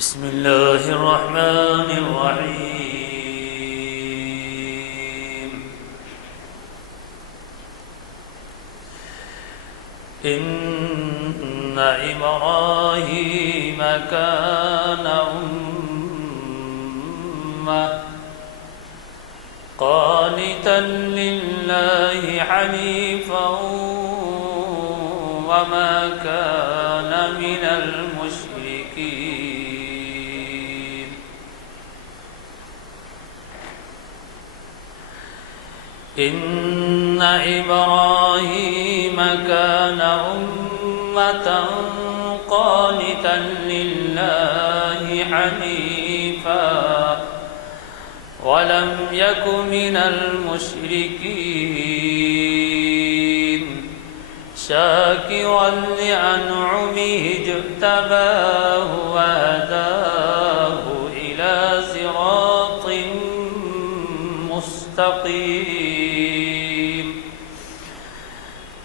بسم الله الرحمن الرحيم. إن إبراهيم كان أمة قانتا لله حنيفا وما كان من المشركين. إن إبراهيم كان أمة قانتا لله حنيفا ولم يك من المشركين شاكرا لأنعمه اجتباه وهداه إلى صراط مستقيم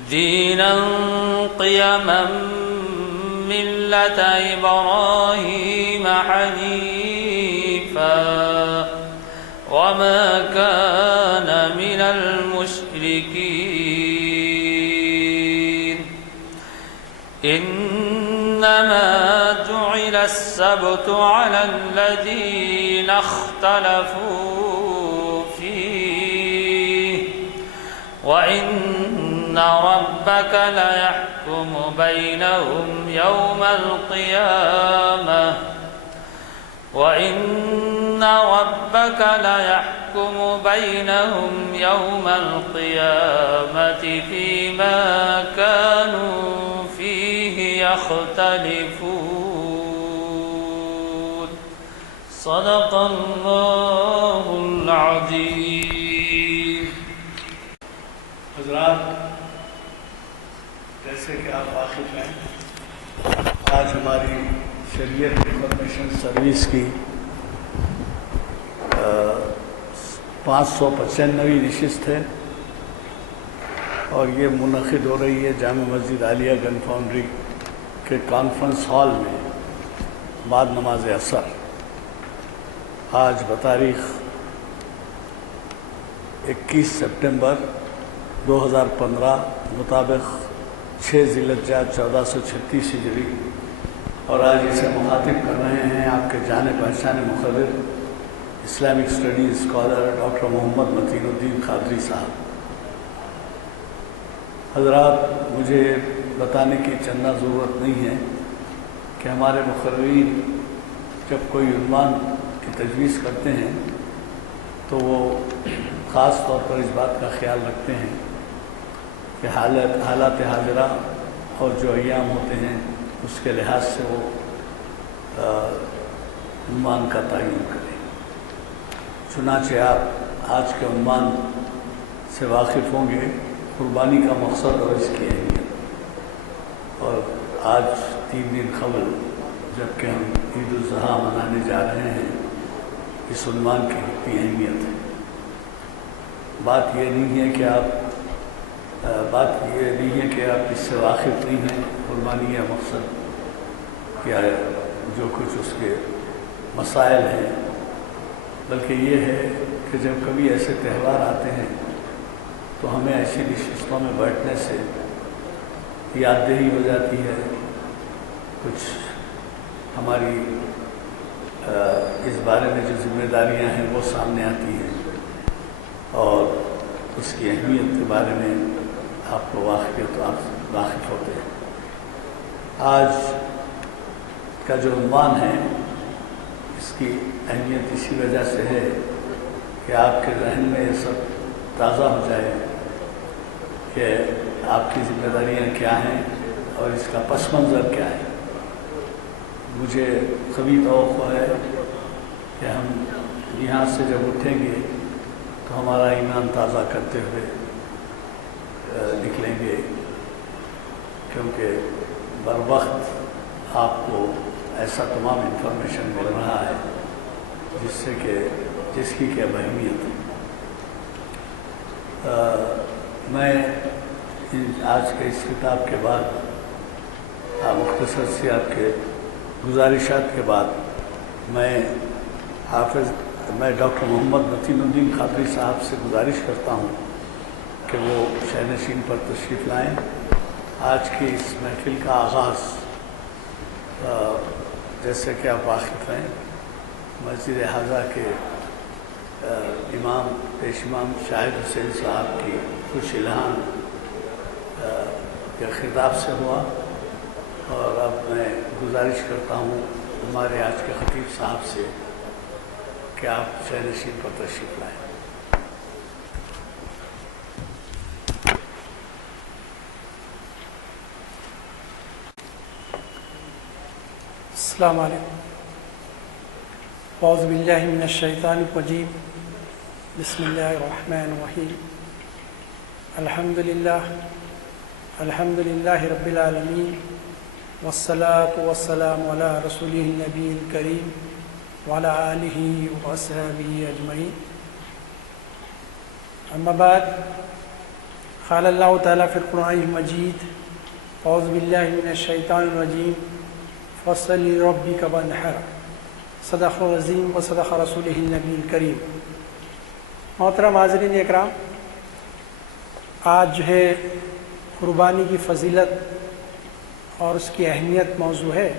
دينا قيما ملة إبراهيم حنيفا وما كان من المشركين. إنما جعل السبت على الذين اختلفوا فيه وإن ربك ليحكم بينهم يوم القيامة وإن ربك ليحكم بينهم يوم القيامة فيما كانوا فيه يختلفون. صدق الله العظيم. حضرات، جیسے کہ آپ واقف ہیں، آج ہماری شریعت انفارمیشن سروس کی 595ویں نشست ہے اور یہ منعقد ہو رہی ہے جامع مسجد عالیہ گن فاؤنڈری کے کانفرنس ہال میں بعد نماز عصر. آج بتاریخ 21 سپٹمبر 2015 مطابق 6 ذی الحجہ 1436 ہجری، اور آج اسے مخاطب کر رہے ہیں آپ کے جانے پہچانے مقرر اسلامک اسٹڈیز اسکالر ڈاکٹر محمد متین الدین قادری صاحب. حضرات، مجھے بتانے کی چندہ ضرورت نہیں ہے کہ ہمارے مقررین جب کوئی عنوان کی تجویز کرتے ہیں تو وہ خاص طور پر اس بات کا خیال رکھتے ہیں کہ حالات حاضرہ اور جو ایام ہوتے ہیں اس کے لحاظ سے وہ عنوان کا تعین کریں. چنانچہ آپ آج کے عنوان سے واقف ہوں گے، قربانی کا مقصد اور اس کی اہمیت. اور آج 3 دن قبل جب کہ ہم عید الاضحیٰ منانے جا رہے ہیں، اس عنوان کی اتنی اہمیت ہے. بات یہ نہیں ہے کہ آپ اس سے واقف نہیں ہیں، قربانی یا مقصد یا جو کچھ اس کے مسائل ہیں، بلکہ یہ ہے کہ جب کبھی ایسے تہوار آتے ہیں تو ہمیں ایسی نشستوں میں بیٹھنے سے یاد دہی ہو جاتی ہے، کچھ ہماری اس بارے میں جو ذمہ داریاں ہیں وہ سامنے آتی ہیں اور اس کی اہمیت کے بارے میں آپ کو واقف ہوتے ہیں. آج کا جو عنوان ہے اس کی اہمیت اسی وجہ سے ہے کہ آپ کے ذہن میں یہ سب تازہ ہو جائے کہ آپ کی ذمہ داریاں کیا ہیں اور اس کا پس منظر کیا ہے. مجھے کبھی توقع ہے کہ ہم یہاں سے جب اٹھیں گے تو ہمارا ایمان تازہ کرتے ہوئے نکلیں گے، کیونکہ بر وقت آپ کو ایسا تمام انفارمیشن مل رہا ہے جس کی کہ اہمیت ہے. میں آج کے اس کتاب کے بعد مختصر سی آپ کے گزارشات کے بعد میں ڈاکٹر محمد نتیم الدین خاطری صاحب سے گزارش کرتا ہوں کہ وہ شہنشین پر تشریف لائیں۔ آج کی اس محفل کا آغاز جیسے کہ آپ واقف ہیں مسجد حاضہ کے پیش امام شاہد حسین صاحب کی خوش الہام کے خطاب سے ہوا، اور اب میں گزارش کرتا ہوں ہمارے آج کے خطیب صاحب سے کہ آپ شہنشین پر تشریف لائیں۔ السلام علیکم۔ اعوذ باللہ من الشیطان الرجیم، بسم اللہ الرحمن الرحیم۔ الحمد للہ رب العالمین، والصلاة والسلام علی رسولہ النبی الکریم وعلی آلہ واصحابہ اجمعین۔ اما بعد، قال اللہ تعالیٰ فی القرآن المجید، اعوذ باللہ من الشیطان الرجیم، فصل ربک وانحر، صدق العظیم و صدق رسولہ النبی الکریم۔ محترم حاضرین اکرام، آج جو ہے قربانی کی فضیلت اور اس کی اہمیت موضوع ہے۔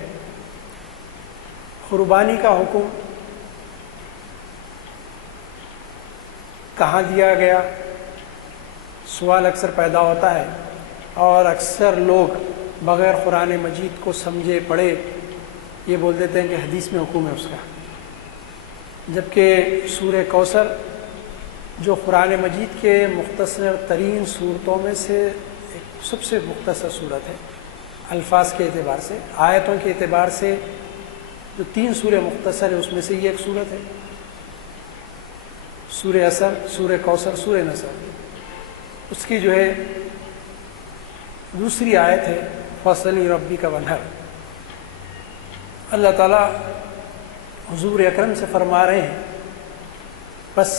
قربانی کا حکم کہاں دیا گیا، سوال اکثر پیدا ہوتا ہے، اور اکثر لوگ بغیر قرآن مجید کو سمجھے پڑھے یہ بول دیتے ہیں کہ حدیث میں حکم ہے اس کا، جبکہ سورہ کوثر جو قرآن مجید کے مختصر ترین صورتوں میں سے ایک سب سے مختصر صورت ہے، الفاظ کے اعتبار سے، آیتوں کے اعتبار سے جو 3 سورہ مختصر ہے اس میں سے یہ ایک صورت ہے، سورہ عصر، سورہ کوثر، سورہ نصر۔ اس کی جو ہے دوسری آیت ہے فصل ربک وانحر۔ اللہ تعالیٰ حضور اکرم سے فرما رہے ہیں بس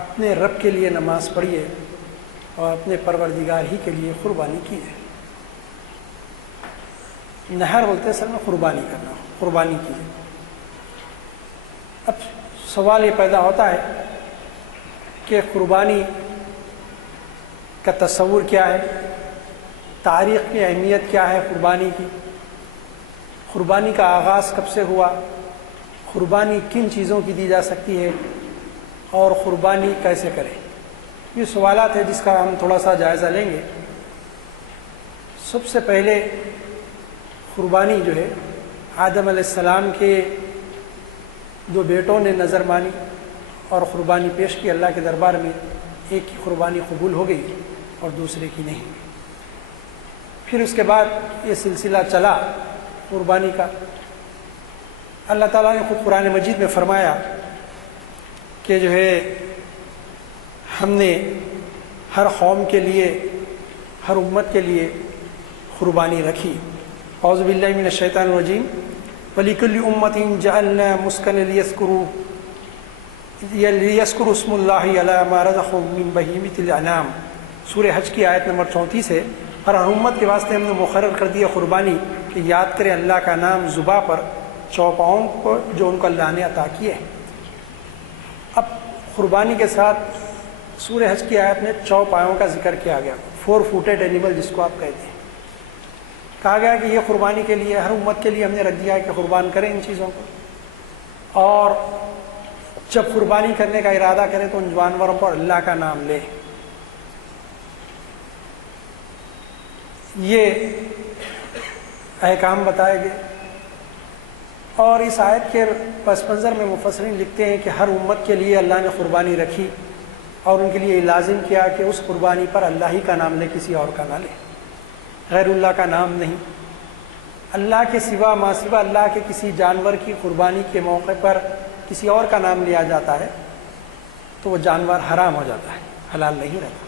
اپنے رب کے لیے نماز پڑھیے اور اپنے پروردگار ہی کے لیے قربانی کیجیے۔ نہر بولتے ہیں اصل میں قربانی کرنا، قربانی کیجیے۔ اب سوال یہ پیدا ہوتا ہے کہ قربانی کا تصور کیا ہے، تاریخ کی اہمیت کیا ہے قربانی کی، قربانی کا آغاز کب سے ہوا، قربانی کن چیزوں کی دی جا سکتی ہے، اور قربانی کیسے کریں۔ یہ سوالات ہیں جس کا ہم تھوڑا سا جائزہ لیں گے۔ سب سے پہلے قربانی جو ہے آدم علیہ السلام کے 2 بیٹوں نے نظر مانی اور قربانی پیش کی اللہ کے دربار میں، ایک کی قربانی قبول ہو گئی اور دوسرے کی نہیں۔ پھر اس کے بعد یہ سلسلہ چلا قربانی کا۔ اللہ تعالیٰ نے خود قرآن مجید میں فرمایا کہ جو ہے ہم نے ہر قوم کے لیے، ہر امت کے لیے قربانی رکھی۔ اعوذ باللہ من الشیطان الرجیم، وَلِكُلِّ أُمَّةٍ جَعَلْنَا مُسْكَنًا لِيَذْكُرُوا اسْمَ اللَّهِ عَلَىٰ مَا رَزَقَهُم مِّن بَهِيمَةِ الْأَنْعَامِ۔ سورہ حج کی آیت نمبر 34 ہے۔ ہر امت کے واسطے ہم نے مقرر کر دیا قربانی کہ یاد کریں اللہ کا نام ذبح پر، چوپاؤں کو جو ان کو اللہ نے عطا کیے ہیں۔ اب قربانی کے ساتھ سورہ حج کی آیت میں چوپایوں کا ذکر کیا گیا، 4 فوٹڈ اینیمل جس کو آپ کہتے ہیں۔ کہا گیا کہ یہ قربانی کے لیے، ہر امت کے لیے ہم نے رکھ دیا ہے کہ قربان کریں ان چیزوں کو، اور جب قربانی کرنے کا ارادہ کریں تو ان جانوروں پر اللہ کا نام لیں۔ یہ احکام بتائے گئے، اور اس آیت کے پس منظر میں مفسرین لکھتے ہیں کہ ہر امت کے لیے اللہ نے قربانی رکھی اور ان کے لیے لازم کیا کہ اس قربانی پر اللہ ہی کا نام لے، کسی اور کا نہ لے، غیر اللہ کا نام نہیں۔ اللہ کے سوا، ما سوا اللہ کے کسی جانور کی قربانی کے موقع پر کسی اور کا نام لیا جاتا ہے تو وہ جانور حرام ہو جاتا ہے، حلال نہیں رہتا۔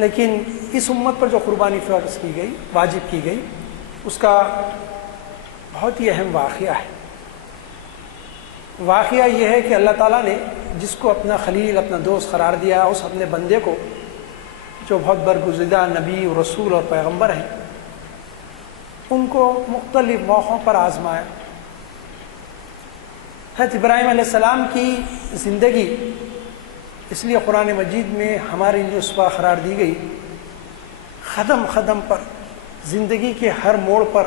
لیکن اس امت پر جو قربانی فرض کی گئی، واجب کی گئی، اس کا بہت ہی اہم واقعہ ہے۔ واقعہ یہ ہے کہ اللہ تعالیٰ نے جس کو اپنا خلیل، اپنا دوست قرار دیا، اس اپنے بندے کو جو بہت برگزیدہ نبی، رسول اور پیغمبر ہیں، ان کو مختلف موقعوں پر آزمایا، حضرت ابراہیم علیہ السلام کی زندگی اس لیے قرآن مجید میں ہمارے لیے اسوہ قرار دی گئی. قدم قدم پر زندگی کے ہر موڑ پر،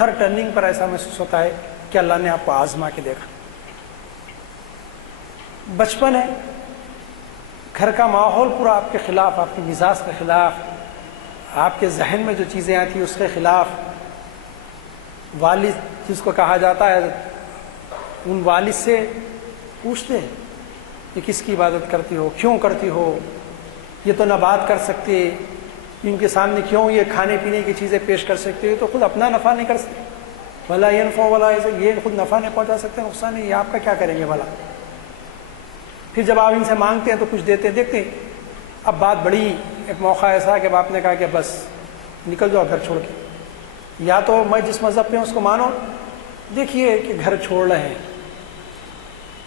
ہر ٹرننگ پر ایسا محسوس ہوتا ہے کہ اللہ نے آپ کو آزما کے دیکھا. بچپن ہے، گھر کا ماحول پورا آپ کے خلاف، آپ کے مزاج کے خلاف، آپ کے ذہن میں جو چیزیں آتی اس کے خلاف. والد جس کو کہا جاتا ہے، ان والد سے پوچھتے ہیں کہ کس کی عبادت کرتی ہو، کیوں کرتی ہو، یہ تو نہ بات کر سکتے، ان کے سامنے کیوں یہ کھانے پینے کی چیزیں پیش کر سکتے ہو، تو خود اپنا نفع نہیں کر سکتے. بھلا یہ خود نفع نہیں پہنچا سکتے، نقصان نہیں، یہ آپ کا کیا کریں گے بھلا. پھر جب آپ ان سے مانگتے ہیں تو کچھ دیتے ہیں. دیکھتے ہیں اب بات بڑی، ایک موقع ایسا کہ باپ نے کہا کہ بس نکل جاؤ گھر چھوڑ کے، یا تو میں جس مذہب پہ ہوں اس کو مانو. دیکھیے کہ گھر چھوڑ رہے ہیں،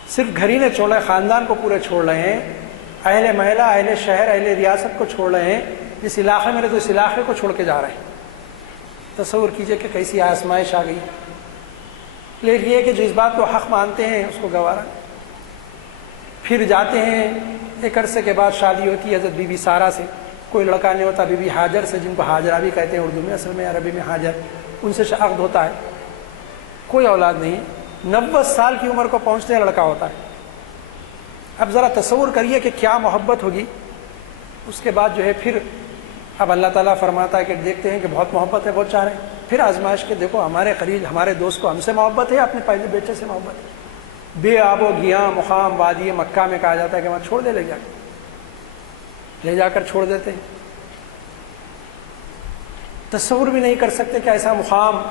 صرف گھر ہی نہیں چھوڑ رہے، خاندان کو پورے چھوڑ رہے ہیں، اہل محلہ، اہل شہر، اہل ریاست کو چھوڑ رہے ہیں. جس علاقے میں رہے تو اس علاقے کو چھوڑ کے جا رہے ہیں. تصور کیجئے کہ کیسی آزمائش آ گئی. لیکن یہ کہ جو اس بات کو حق مانتے ہیں اس کو گوارا. پھر جاتے ہیں، ایک عرصے کے بعد شادی ہوتی ہے حضرت بی بی سارہ سے. کوئی لڑکا نہیں ہوتا، بی بی ہاجر سے، جن کو ہاجرہ بھی کہتے ہیں اردو میں، اصل میں عربی میں ہاجر، ان سے عقد ہوتا ہے. کوئی اولاد نہیں، 90 سال کی عمر کو پہنچتے لڑکا ہوتا ہے. اب ذرا تصور کریے کہ کیا محبت ہوگی. اس کے بعد جو ہے پھر اب اللہ تعالیٰ فرماتا ہے کہ دیکھتے ہیں کہ بہت محبت ہے، بہت چاہ رہے ہیں. پھر آزمائش کے دیکھو ہمارے قریب، ہمارے دوست کو ہم سے محبت ہے، اپنے پہلے بیٹے سے محبت ہے. بے آب و گیاں مقام وادی مکہ میں کہا جاتا ہے کہ وہاں چھوڑ دے، لے جا کر چھوڑ دیتے ہیں. تصور بھی نہیں کر سکتے کہ ایسا مقام.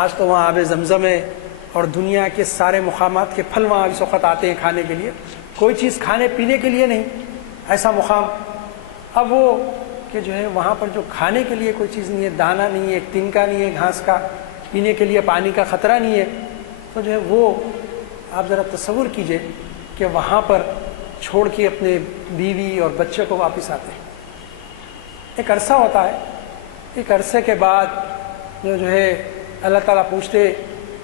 آج تو وہاں آب زمزم ہے اور دنیا کے سارے مقامات کے پھل وہاں اس وقت آتے ہیں کھانے کے لیے. کوئی چیز کھانے پینے کے لیے نہیں، ایسا مقام. اب وہ کہ جو ہے وہاں پر جو کھانے کے لیے کوئی چیز نہیں ہے، دانہ نہیں ہے، ایک تنکا نہیں ہے گھاس کا، پینے کے لیے پانی کا خطرہ نہیں ہے. تو جو ہے وہ آپ ذرا تصور کیجئے کہ وہاں پر چھوڑ کے اپنے بیوی اور بچے کو واپس آتے ہیں. ایک عرصہ ہوتا ہے، ایک عرصے کے بعد جو ہے اللہ تعالیٰ پوچھتے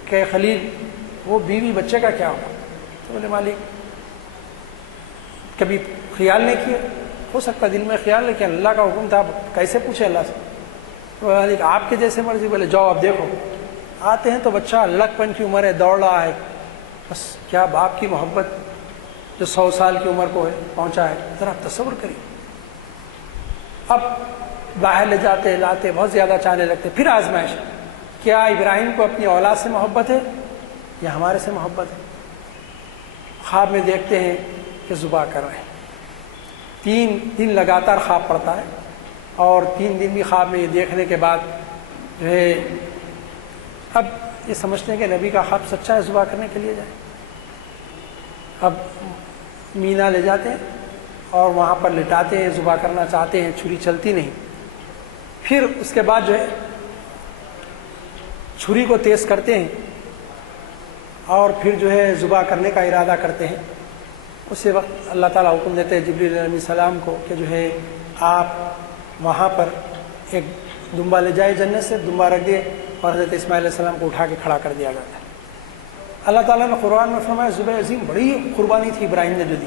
کہ خلیل وہ بیوی بچے کا کیا ہوگا. تو بولے مالک کبھی خیال نہیں کیا. ہو سکتا دل میں خیال ہے کہ اللہ کا حکم تھا، کیسے پوچھے اللہ سے. تو مالک آپ کے جیسے مرضی. بولے جاؤ اب دیکھو. آتے ہیں تو بچہ لک پن کی عمر ہے، دوڑ رہا ہے. بس کیا باپ کی محبت جو 100 سال کی عمر کو ہے پہنچا ہے. ذرا تصور کریے. اب باہر لے جاتے لاتے، بہت زیادہ چاہنے لگتے. پھر آزمائش، کیا ابراہیم کو اپنی اولاد سے محبت ہے یا ہمارے سے محبت ہے. خواب میں دیکھتے ہیں کہ ذبح کر رہے ہیں. 3 دن لگاتار خواب پڑتا ہے، اور 3 دن بھی خواب میں یہ دیکھنے کے بعد جو ہے اب یہ سمجھتے ہیں کہ نبی کا خواب سچا ہے، ذبح کرنے کے لیے جائیں. اب مینا لے جاتے ہیں اور وہاں پر لٹاتے ہیں، ذبح کرنا چاہتے ہیں، چھری چلتی نہیں. پھر اس کے بعد جو ہے چھری کو تیز کرتے ہیں اور پھر جو ہے ذبح کرنے کا ارادہ کرتے ہیں. اسی وقت اللہ تعالیٰ حکم دیتے ہیں جبریل علیہ السلام کو کہ جو ہے آپ وہاں پر ایک دمبا لے جائے جنت سے، دمبا رکھ دیے اور حضرت اسماعیل علیہ السلام کو اٹھا کے کھڑا کر دیا جاتا ہے. اللہ تعالیٰ نے قرآن میں فرمایا ذبح عظیم، بڑی قربانی تھی ابراہیم نے جو دی.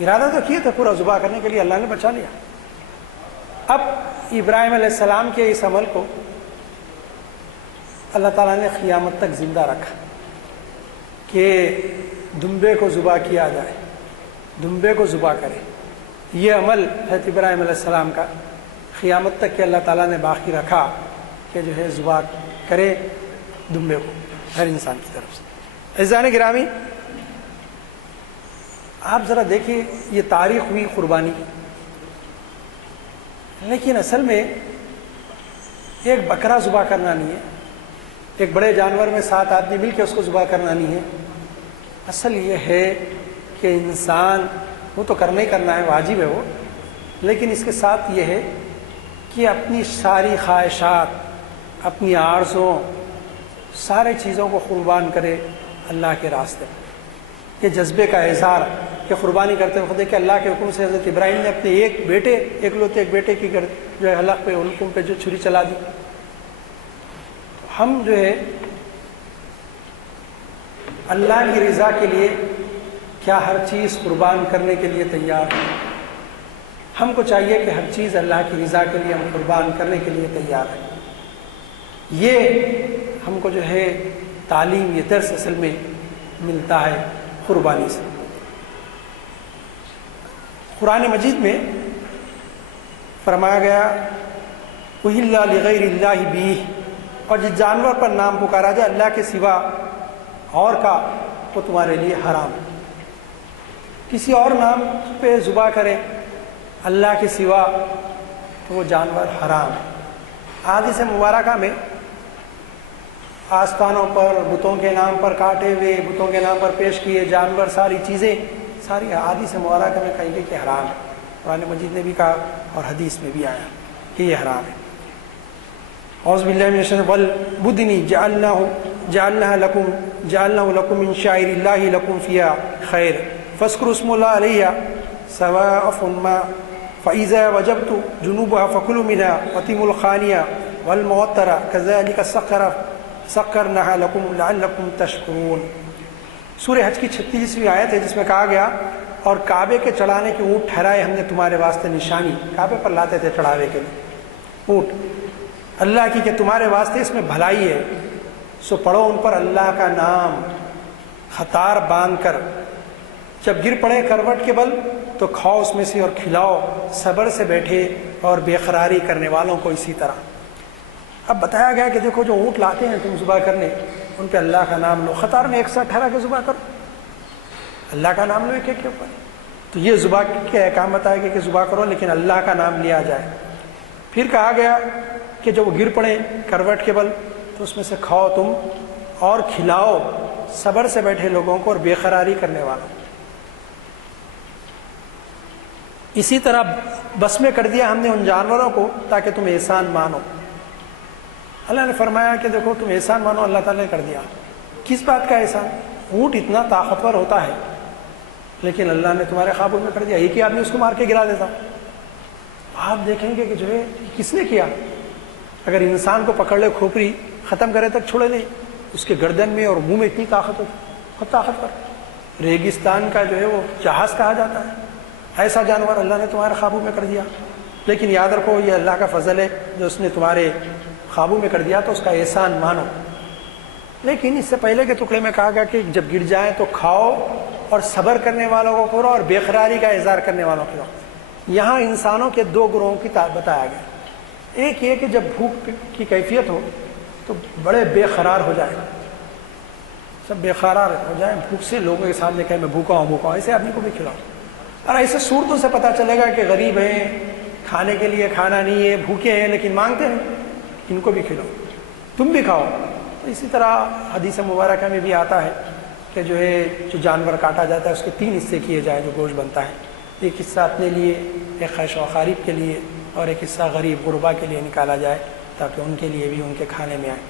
ارادہ تو کیا تھا پورا ذبح کرنے کے لیے، اللہ نے بچا لیا. اب ابراہیم علیہ السلام کے اس عمل کو اللہ تعالیٰ نے قیامت تک زندہ رکھا کہ دمبے کو ذبح کیا جائے، دمبے کو ذبح کرے. یہ عمل حضرت ابراہیم علیہ السلام کا قیامت تک کہ اللہ تعالیٰ نے باقی رکھا کہ جو ہے ذبح کرے دمبے کو ہر انسان کی طرف سے. عزیزان گرامی، آپ ذرا دیکھیے یہ تاریخ ہوئی قربانی کی، لیکن اصل میں ایک بکرا ذبح کرنا نہیں ہے، ایک بڑے جانور میں 7 آدمی مل کے اس کو ذبح کرنا نہیں ہے. اصل یہ ہے کہ انسان وہ تو کرنا ہی کرنا ہے، واجب ہے وہ، لیکن اس کے ساتھ یہ ہے کہ اپنی ساری خواہشات، اپنی آرزوں، سارے چیزوں کو قربان کرے اللہ کے راستے میں. یہ جذبے کا اظہار کہ قربانی کرتے وقت کہ اللہ کے حکم سے حضرت ابراہیم نے اپنے ایک بیٹے کی جو ہے حلق پہ، حلقوم پہ جو چھری چلا دی. ہم جو ہے اللہ کی رضا کے لیے کیا ہر چیز قربان کرنے کے لیے تیار ہے؟ ہم کو چاہیے کہ ہر چیز اللہ کی رضا کے لیے ہم قربان کرنے کے لیے تیار ہیں۔ یہ ہم کو جو ہے تعلیم، یہ درس اصل میں ملتا ہے قربانی سے۔ قرآن مجید میں فرمایا گیا اُحِلَّ لِغَيْرِ اللَّهِ بِهِ، اور جس جانور پر نام پکارا جائے اللہ کے سوا اور کا وہ تمہارے لیے حرام ہے۔ کسی اور نام پہ ذبح کرے اللہ کے سوا تو وہ جانور حرام ہے۔ حدیث مبارکہ میں آستانوں پر بتوں کے نام پر کاٹے ہوئے، بتوں کے نام پر پیش کیے جانور، ساری چیزیں، ساری حدیث مبارکہ میں کہیں گے کہ حرام ہے۔ قرآن مجید نے بھی کہا اور حدیث میں بھی آیا کہ یہ حرام ہے۔ اعوذ باللہ من الشیطان والبدن جعلناہ لکم من شعائر اللہ لکم فیہا خیر فاذکروا اسم اللہ علیہا سواء ما فإذا وجبتم جنوبها فكلوا منها وأتموا الخانية والموترة كذلك سخرناها لكم لعلكم تشکرون۔ سورہ حج کی 36ویں آیت ہے جس میں کہا گیا اور کعبے کے چڑھانے کے اونٹ ٹھہرائے ہم نے تمہارے واسطے نشانی، کعبے پر لاتے تھے چڑھاوے کے لیے اونٹ اللہ کی کہ تمہارے واسطے اس میں بھلائی ہے، سو پڑھو ان پر اللہ کا نام خطار باندھ کر، جب گر پڑے کروٹ کے بل تو کھاؤ اس میں سے اور کھلاؤ صبر سے بیٹھے اور بے قراری کرنے والوں کو اسی طرح۔ اب بتایا گیا کہ دیکھو جو اونٹ لاتے ہیں تم ذبح کرنے ان پہ اللہ کا نام لو، قطار میں ایک ساتھ ٹھہرا کے ذبح کرو، اللہ کا نام لو ایک ایک کے اوپر۔ تو یہ ذبح کے احکام بتایا گیا کہ ذبح کرو لیکن اللہ کا نام لیا جائے۔ پھر کہا گیا کہ جو وہ گر پڑے کروٹ کے بل تو اس میں سے کھاؤ تم اور کھلاؤ صبر سے بیٹھے لوگوں کو اور بے قراری کرنے والوں کو۔ اسی طرح بس میں کر دیا ہم نے ان جانوروں کو تاکہ تم احسان مانو۔ اللہ نے فرمایا کہ دیکھو تم احسان مانو، اللہ تعالیٰ نے کر دیا۔ کس بات کا احسان؟ اونٹ اتنا طاقتور ہوتا ہے لیکن اللہ نے تمہارے قابو میں کر دیا، ایک ہی آدمی اس کو مار کے گرا دیتا۔ آپ دیکھیں گے کہ جو ہے کس نے کیا؟ اگر انسان کو پکڑ لے کھوپڑی ختم کرے تک چھوڑے نہیں، اس کے گردن میں اور منہ میں اتنی طاقت ہوتی، بہت طاقتور، ریگستان کا جو ہے وہ جہاز کہا جاتا ہے، ایسا جانور اللہ نے تمہارے قابو میں کر دیا۔ لیکن یاد رکھو یہ اللہ کا فضل ہے جو اس نے تمہارے قابو میں کر دیا تو اس کا احسان مانو۔ لیکن اس سے پہلے کے ٹکڑے میں کہا گیا کہ جب گر جائیں تو کھاؤ اور صبر کرنے والوں کو کرو اور بے قراری کا اظہار کرنے والوں کو کرو۔ یہاں انسانوں کے دو گروہوں کی بتایا گیا، ایک یہ کہ جب بھوک کی کیفیت ہو تو بڑے بے قرار ہو جائیں، سب بے قرار ہو جائیں بھوک سے، لوگوں کے سامنے کہیں میں بھوکا ہوں، ایسے آدمی کو بھی کھلاؤ۔ اور ایسے صورتوں سے پتہ چلے گا کہ غریب ہیں، کھانے کے لیے کھانا نہیں ہے، بھوکے ہیں لیکن مانگتے ہیں، ان کو بھی کھلاؤ، تم بھی کھاؤ۔ تو اسی طرح حدیث مبارکہ میں بھی آتا ہے کہ جو ہے جو جانور کاٹا جاتا ہے اس کے 3 حصے کیے جائیں جو گوشت بنتا ہے، ایک حصہ اپنے لیے، ایک خیش و اقارب کے لیے اور ایک حصہ غریب غربا کے لیے نکالا جائے تاکہ ان کے لیے بھی ان کے کھانے میں آئے۔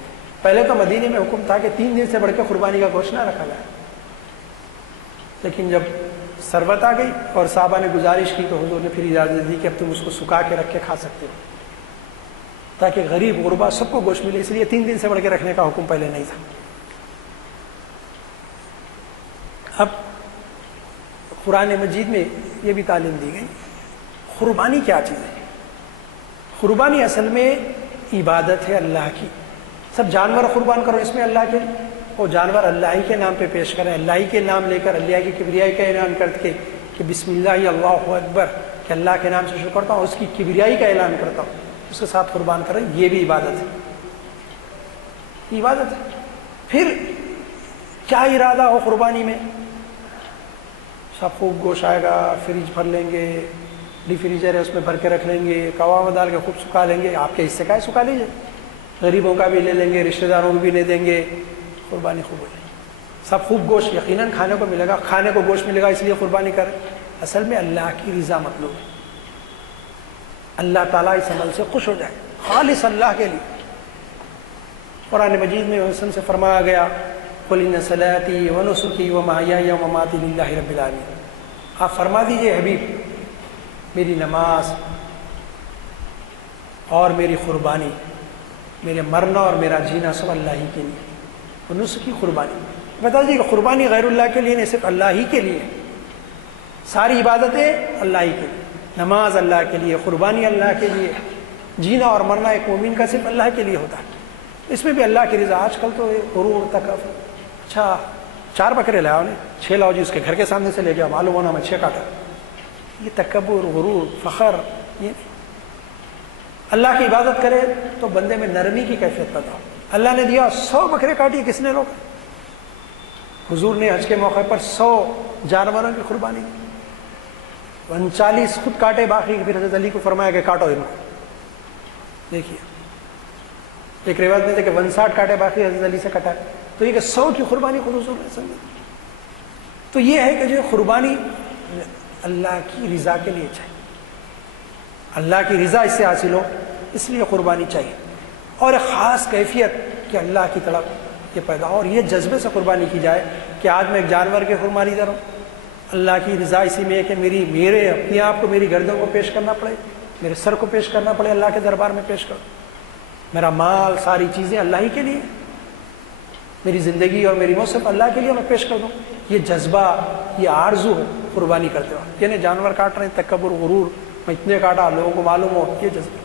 پہلے تو مدینے میں حکم تھا کہ 3 دن سے بڑھ کے قربانی کا گوشت نہ رکھا جائے، لیکن جب ثروت آ گئی اور صحابہ نے گزارش کی تو حضور نے پھر اجازت دی کہ اب تم اس کو سکھا کے رکھ کے کھا سکتے ہو تاکہ غریب غربا سب کو گوشت ملے، اس لیے 3 دن سے بڑھ کے رکھنے کا حکم پہلے نہیں تھا۔ اب قرآن مجید میں یہ بھی تعلیم دی گئی قربانی کیا چیز ہے۔ قربانی اصل میں عبادت ہے اللہ کی۔ سب جانور قربان کرو اس میں اللہ کے، وہ جانور اللہ ہی کے نام پہ پیش کریں، اللہ ہی کے نام لے کر اللہ کی کبریائی کا اعلان کر کے کہ بسم اللہ اللہ اکبر، کہ اللہ کے نام سے شروع کرتا ہوں، اس کی کبریائی کا اعلان کرتا ہوں، اس کے ساتھ قربان کریں، یہ بھی عبادت ہے، عبادت ہے۔ پھر کیا ارادہ ہو قربانی میں، سب خوب گوشت آئے گا، فریج بھر لیں گے، ڈی فریزر ہے اس میں بھر کے رکھ لیں گے، کوا ڈال کے خوب سکھا لیں گے، آپ کے حصے کا ہی سکھا لیجیے، غریبوں کا بھی لے لیں گے، رشتہ داروں کو بھی لے دیں گے، قربانی خوب ہو جائے گی۔ سب خوب گوشت یقیناً کھانے کو ملے گا، کھانے کو گوشت ملے گا اس لیے قربانی کریں۔ اصل میں اللہ کی رضا مطلوب ہے، اللہ تعالیٰ اس عمل سے خوش ہو جائے، خالص اللہ کے لیے۔ قرآن مجید میں حسن سے فرمایا گیا قُلْ إِنَّ صَلَاتِي وَنُسُكِي وَمَحْيَايَ وَمَمَاتِي لِلَّهِ رَبِّ الْعَالَمِينَ، آپ فرما دیجئے حبیب میری نماز اور میری قربانی، میرے مرنا اور میرا جینا سب اللہ ہی کے لیے، ونسکی قربانی، بتا دیجیے کہ قربانی غیر اللہ کے لیے نہیں، صرف اللہ ہی کے لیے، ساری عبادتیں اللہ ہی کے لیے، نماز اللہ کے لیے، قربانی اللہ کے لیے، جینا اور مرنا ایک مومن کا صرف اللہ کے لیے ہوتا ہے، اس میں بھی اللہ کی رضا۔ آج کل تو غرور تکبر، اچھا 4 بکرے لاؤ نے 6 لاؤ جی، اس کے گھر کے سامنے سے لے گیا، معلوم ہونا میں 6 کاٹا، یہ تکبر، غرور، فخر، یہ نہیں۔ اللہ کی عبادت کرے تو بندے میں نرمی کی کیفیت پیدا ہو۔ اللہ نے دیا 100 بکرے کاٹی، کس نے روکا؟ حضور نے حج کے موقع پر 100 جانوروں کی قربانی کی، 39 خود کاٹے، باقی پھر حضرت علی کو فرمایا کہ کاٹو ان کو۔ دیکھیے ایک روایت میں تھے کہ 59 کاٹے، باقی حضرت علی سے کٹائے، تو یہ کہ 100 کی قربانی خود حضور نے سمجھی۔ تو یہ ہے کہ جو قربانی اللہ کی رضا کے لیے چاہیے، اللہ کی رضا اس سے حاصل ہو، اس لیے قربانی چاہیے، اور ایک خاص کیفیت کہ اللہ کی طرف یہ پیدا ہو، اور یہ جذبے سے قربانی کی جائے کہ آج میں ایک جانور کی قربانی کروں، اللہ کی رضا اسی میں ہے کہ میرے اپنے آپ کو، میری گردن کو پیش کرنا پڑے، میرے سر کو پیش کرنا پڑے، اللہ کے دربار میں پیش کروں، میرا مال، ساری چیزیں اللہ ہی کے لیے، میری زندگی اور میری موت صرف اللہ کے لیے میں پیش کر دوں، یہ جذبہ، یہ آرزو ہو قربانی کرتے وقت، یعنی جانور کاٹ رہے ہیں، تکبر، غرور، میں اتنے کاٹا لوگوں کو معلوم ہو، یہ جذبہ،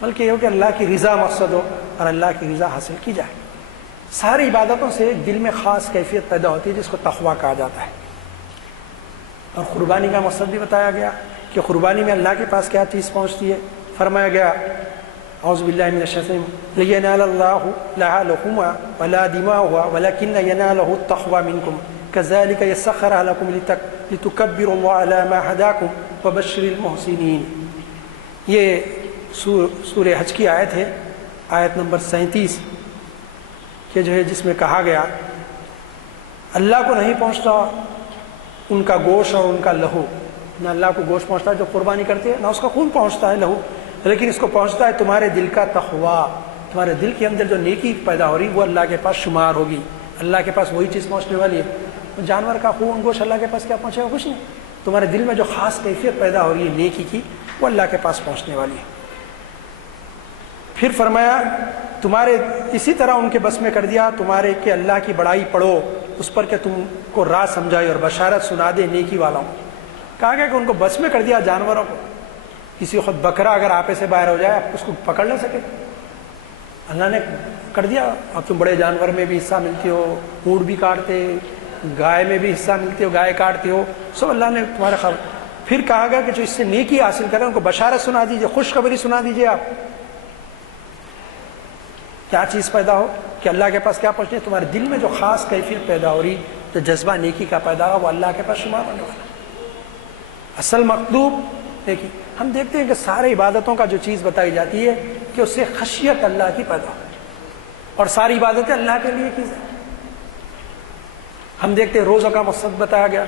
بلکہ یہ ہو کہ اللہ کی رضا مقصد ہو اور اللہ کی رضا حاصل کی جائے۔ ساری عبادتوں سے دل میں خاص کیفیت پیدا ہوتی ہے جس کو تقویٰ کہا جاتا ہے، اور قربانی کا مقصد بھی بتایا گیا کہ قربانی میں اللہ کے پاس کیا چیز پہنچتی ہے۔ فرمایا گیا اعوذ باللہ من الشیطان لینال اللہ لها لحومها ولا دماؤها ولكن يناله التقوى منكم كذلك يسخرها لكم لتكبروا الله على ما هداكم وبشر المحسنين۔ یہ سورہ حج کی آیت ہے، آیت نمبر 37، کہ جو ہے جس میں کہا گیا اللہ کو نہیں پہنچتا ان کا گوشت اور ان کا لہو، نہ اللہ کو گوشت پہنچتا ہے جو قربانی کرتے ہیں، نہ اس کا خون پہنچتا ہے، لہو، لیکن اس کو پہنچتا ہے تمہارے دل کا تقویٰ، تمہارے دل کے اندر جو نیکی پیدا ہو رہی وہ اللہ کے پاس شمار ہوگی، اللہ کے پاس وہی چیز پہنچنے والی ہے۔ جانور کا خون، گوشت اللہ کے پاس کیا پہنچے گا؟ کچھ نہیں، تمہارے دل میں جو خاص کیفیت پیدا ہو رہی ہے نیکی کی، وہ اللہ کے پاس پہنچنے والی ہے۔ پھر فرمایا تمہارے اسی طرح ان کے بس میں کر دیا تمہارے کہ اللہ کی بڑائی پڑھو اس پر کہ تم کو راہ سمجھائے اور بشارت سنا دے نیکی والوں۔ کہا گیا کہ ان کو بس میں کر دیا جانوروں کو، کسی وقت بکرا اگر آپے سے باہر ہو جائے آپ اس کو پکڑ نہ سکے، اللہ نے کر دیا، اب تم بڑے جانور میں بھی حصہ ملتے ہو، اونٹ بھی کاٹتے، گائے میں بھی حصہ ملتے ہو، گائے کاٹتے ہو، سب اللہ نے تمہارا خبر۔ پھر کہا گیا کہ جو اس سے نیکی حاصل کریں ان کو بشارت سنا دیجیے، خوشخبری سنا دیجیے۔ آپ کیا چیز پیدا ہو کہ اللہ کے پاس کیا پہنچنے، تمہارے دل میں جو خاص کیفیت پیدا ہو رہی، جو جذبہ نیکی کا پیدا ہو، وہ اللہ کے پاس شمار ہونے والا۔ اصل مطلوب دیکھیے، ہم دیکھتے ہیں کہ سارے عبادتوں کا جو چیز بتائی جاتی ہے کہ اس سے خشیت اللہ کی پیدا ہو، اور ساری عبادتیں اللہ کے لیے کی جائیں۔ ہم دیکھتے ہیں روزوں کا مقصد بتایا گیا،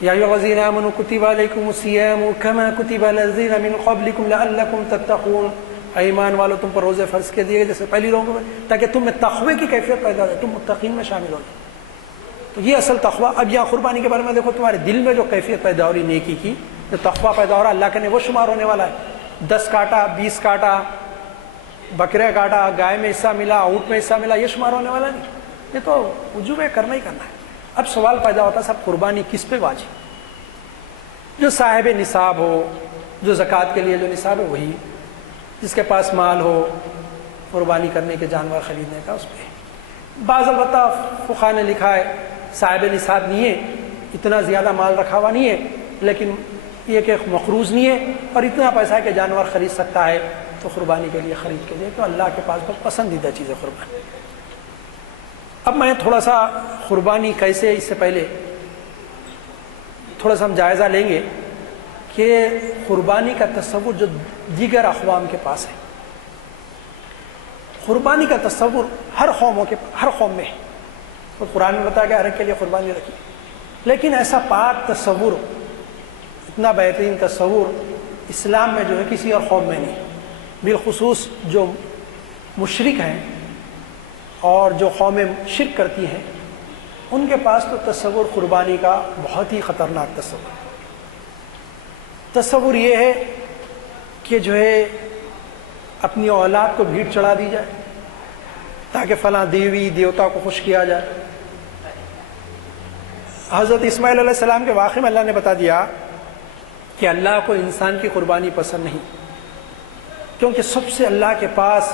یا ایھا الذین آمنوا کتب علیکم الصیام کما کتب علی الذین من قبلکم لعلکم تتقون، ایمان والو تم پر روزے فرض کر دیے گئے جیسے پہلی لوگوں پر، تاکہ تم میں تقوی کی کیفیت پیدا ہو جائے، تم متقین میں شامل ہو جائے۔ تو یہ اصل تقوی۔ اب یہاں قربانی کے بارے میں دیکھو، تمہارے دل میں جو کیفیت پیدا ہو رہی نیکی کی، جو تقوی پیدا ہو رہا ہے، اللہ کے نے وہ شمار ہونے والا ہے۔ 10 کاٹا، 20 کاٹا، بکرے کاٹا، گائے میں حصہ ملا، اونٹ میں حصہ ملا، یہ شمار ہونے والا نہیں، یہ تو وجوب کرنا ہی کرنا ہے۔ اب سوال پیدا ہوتا ہے صاحب قربانی کس پہ واجب؟ جو صاحب نصاب ہو، جو زکوٰۃ کے لیے جو نصاب ہے وہی، جس کے پاس مال ہو قربانی کرنے کے، جانور خریدنے کا، اس پہ۔ بعض البتہ فقہا نے لکھا ہے صاحب نصاب نہیں ہے، اتنا زیادہ مال رکھا ہوا نہیں ہے، لیکن یہ کہ مقروض نہیں ہے اور اتنا پیسہ ہے کہ جانور خرید سکتا ہے، تو قربانی کے لیے خرید کے دے، تو اللہ کے پاس بہت پسندیدہ چیز ہے قربانی۔ اب میں تھوڑا سا قربانی کیسے، اس سے پہلے تھوڑا سا ہم جائزہ لیں گے کہ قربانی کا تصور جو دیگر اقوام کے پاس ہے، قربانی کا تصور ہر قوم میں ہے، تو قرآن میں بتایا گیا ہر ایک کے لیے قربانی رکھی، لیکن ایسا پاک تصور، اتنا بہترین تصور اسلام میں جو ہے کسی اور قوم میں نہیں، بالخصوص جو مشرک ہیں اور جو قومیں شرک کرتی ہیں، ان کے پاس تو تصور قربانی کا بہت ہی خطرناک تصور یہ ہے کہ جو ہے اپنی اولاد کو بھیڑ چڑھا دی جائے، تاکہ فلاں دیوی دیوتا کو خوش کیا جائے. حضرت اسماعیل علیہ السلام کے واقعے میں اللہ نے بتا دیا کہ اللہ کو انسان کی قربانی پسند نہیں، کیونکہ سب سے اللہ کے پاس